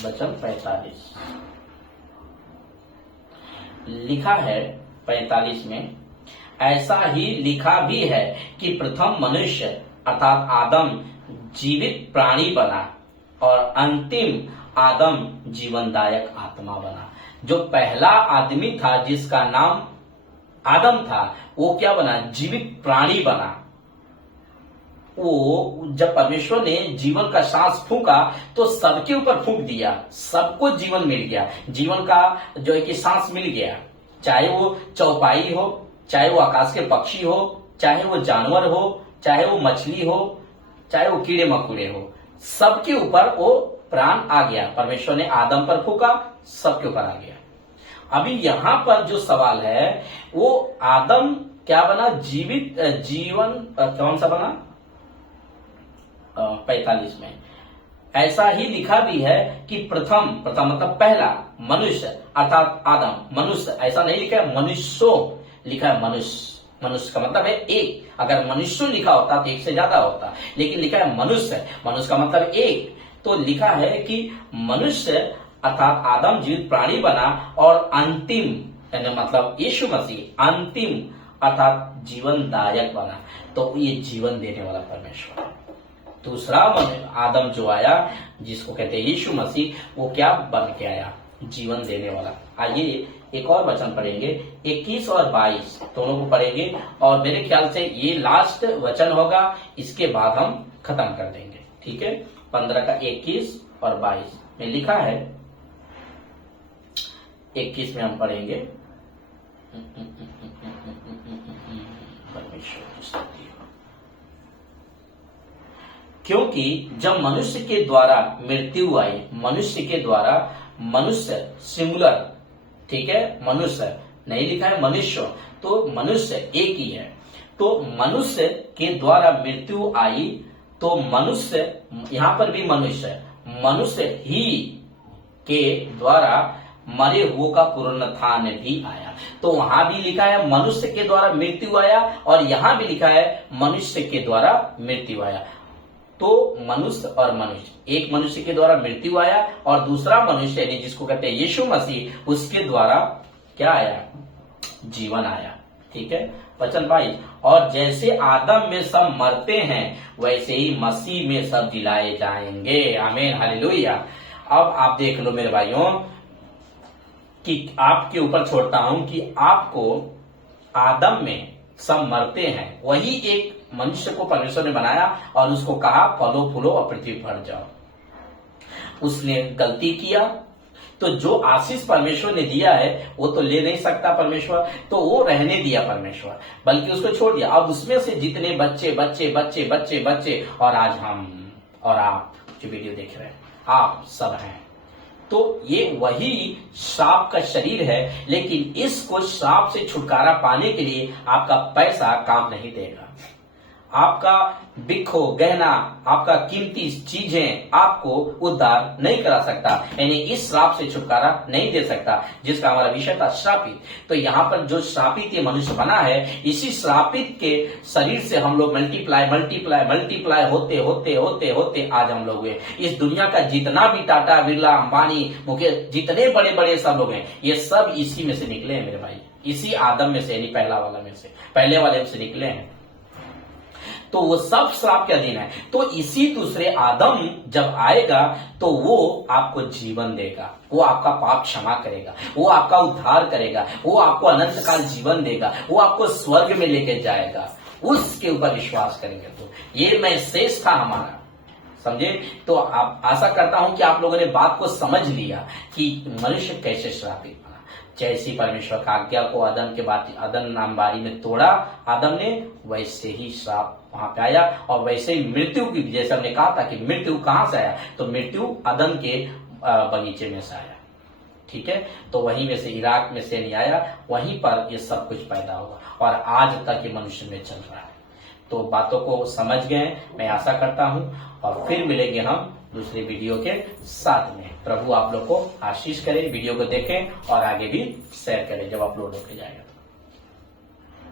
वचन 45 लिखा है। 45 में, ऐसा ही लिखा भी है कि प्रथम मनुष्य अर्थात आदम जीवित प्राणी बना और अंतिम आदम जीवनदायक आत्मा बना। जो पहला आदमी था जिसका नाम आदम था, वो क्या बना? जीवित प्राणी बना। वो जब परमेश्वर ने जीवन का सांस फूंका तो सबके ऊपर फूंक दिया, सबको जीवन मिल गया, जीवन का जो है कि सांस मिल गया। चाहे वो चौपाई हो, चाहे वो आकाश के पक्षी हो, चाहे वो जानवर हो, चाहे वो मछली हो, चाहे वो कीड़े मकोड़े हो, सबके ऊपर वो प्राण आ गया। परमेश्वर ने आदम पर फूंका, सबके ऊपर आ गया। अभी यहां पर जो सवाल है, वो आदम क्या बना? जीवित जीवन कौन सा बना? 45 में, ऐसा ही लिखा भी है कि प्रथम मतलब पहला मनुष्य अर्थात आदम। मनुष्य ऐसा नहीं लिखा है, मनुष्यों लिखा है। मनुष्य का मतलब है एक। अगर मनुष्य लिखा होता तो एक से ज्यादा होता, लेकिन लिखा है मनुष्य। मनुष्य का मतलब एक, तो लिखा है कि मनुष्य अर्थात आदम जीवित प्राणी बना और अंतिम मतलब यीशु मसीह अंतिम अर्थात जीवनदायक बना। तो ये जीवन देने वाला परमेश्वर। दूसरा आदम जो आया, जिसको कहते हैं यीशु मसीह, वो क्या बन के आया? जीवन देने वाला। आइए एक और वचन पढ़ेंगे, 21 और 22 दोनों को पढ़ेंगे और मेरे ख्याल से ये लास्ट वचन होगा, इसके बाद हम खत्म कर देंगे। ठीक है, 15 का 21 और 22 में लिखा है। 21 में हम पढ़ेंगे, परमेश्वर की स्तुति हो। क्योंकि जब मनुष्य के द्वारा मृत्यु आई, मनुष्य के द्वारा, मनुष्य सिंगुलर, ठीक है, मनुष्य नहीं लिखा है मनुष्य, तो मनुष्य एक ही है। तो मनुष्य के द्वारा मृत्यु आई, तो मनुष्य, यहां पर भी मनुष्य ही के द्वारा मरे हुए का पुनरुत्थान भी आया। तो वहां भी लिखा है मनुष्य के द्वारा मृत्यु आया और यहां भी लिखा है मनुष्य के द्वारा मृत्यु आया। तो मनुष्य और मनुष्य, एक मनुष्य के द्वारा मृत्यु आया और दूसरा मनुष्य यानी जिसको कहते हैं यीशु मसीह, उसके द्वारा क्या आया? जीवन आया। ठीक है, वचन 22, और जैसे आदम में सब मरते हैं वैसे ही मसीह में सब जिलाए जाएंगे। आमीन, हालेलुया। अब आप देख लो मेरे भाइयों कि आपके ऊपर छोड़ता हूं कि आपको आदम में सब मरते हैं, वही एक मनुष्य को परमेश्वर ने बनाया और उसको कहा फलो फूलो और पृथ्वी भर जाओ। उसने गलती किया, तो जो आशीष परमेश्वर ने दिया है वो तो ले नहीं सकता परमेश्वर, तो वो रहने दिया परमेश्वर, बल्कि उसको छोड़ दिया। अब उसमें से जितने बच्चे बच्चे बच्चे बच्चे बच्चे और आज हम और आप जो वीडियो देख रहे हैं, आप सब हैं। तो ये वही श्राप का शरीर है, लेकिन इसको श्राप से छुटकारा पाने के लिए आपका पैसा काम नहीं देगा, आपका बिखो गहना, आपका कीमती चीजें आपको उद्धार नहीं करा सकता, यानी इस श्राप से छुटकारा नहीं दे सकता, जिसका हमारा विषय था श्रापित। तो यहाँ पर जो श्रापित ये मनुष्य बना है, इसी श्रापित के शरीर से हम लोग मल्टीप्लाई मल्टीप्लाई मल्टीप्लाई होते होते होते होते आज हम लोग हुए। इस दुनिया का जितना भी टाटा बिरला अंबानी मुकेश जितने बड़े बड़े सब लोग हैं, ये सब इसी में से निकले हैं मेरे भाई, इसी आदम में से, यानी पहला वाला में से, पहले वाले में से निकले हैं। तो वो सब श्राप के अधीन है। तो इसी दूसरे आदम जब आएगा तो वो आपको जीवन देगा, वो आपका पाप क्षमा करेगा, वो आपका उद्धार करेगा, वो आपको अनंत काल जीवन देगा, वो आपको स्वर्ग में लेके जाएगा। उसके ऊपर विश्वास करेंगे तो ये मैसेज था हमारा, समझे। तो आप आशा करता हूं कि आप लोगों ने बात को समझ लिया कि मनुष्य कैसे श्रापित बना। जैसी परमेश्वर का आज्ञा को आदम के बाद आदम नाम बारी में तोड़ा आदम ने, वैसे ही श्राप वहां पे आया। और वैसे ही मृत्यु की, जैसे हमने कहा था कि मृत्यु कहां से आया, तो मृत्यु आदम के बगीचे में से आया, ठीक है। तो वहीं में से, इराक में से नहीं आया, वहीं पर ये सब कुछ पैदा हुआ और आज तक ये मनुष्य में चल रहा है। तो बातों को समझ गए मैं आशा करता हूं, और फिर मिलेंगे हम दूसरे वीडियो के साथ में। प्रभु आप लोग को आशीष करे, वीडियो को देखें और आगे भी शेयर करें जब अपलोड होके जाएगा।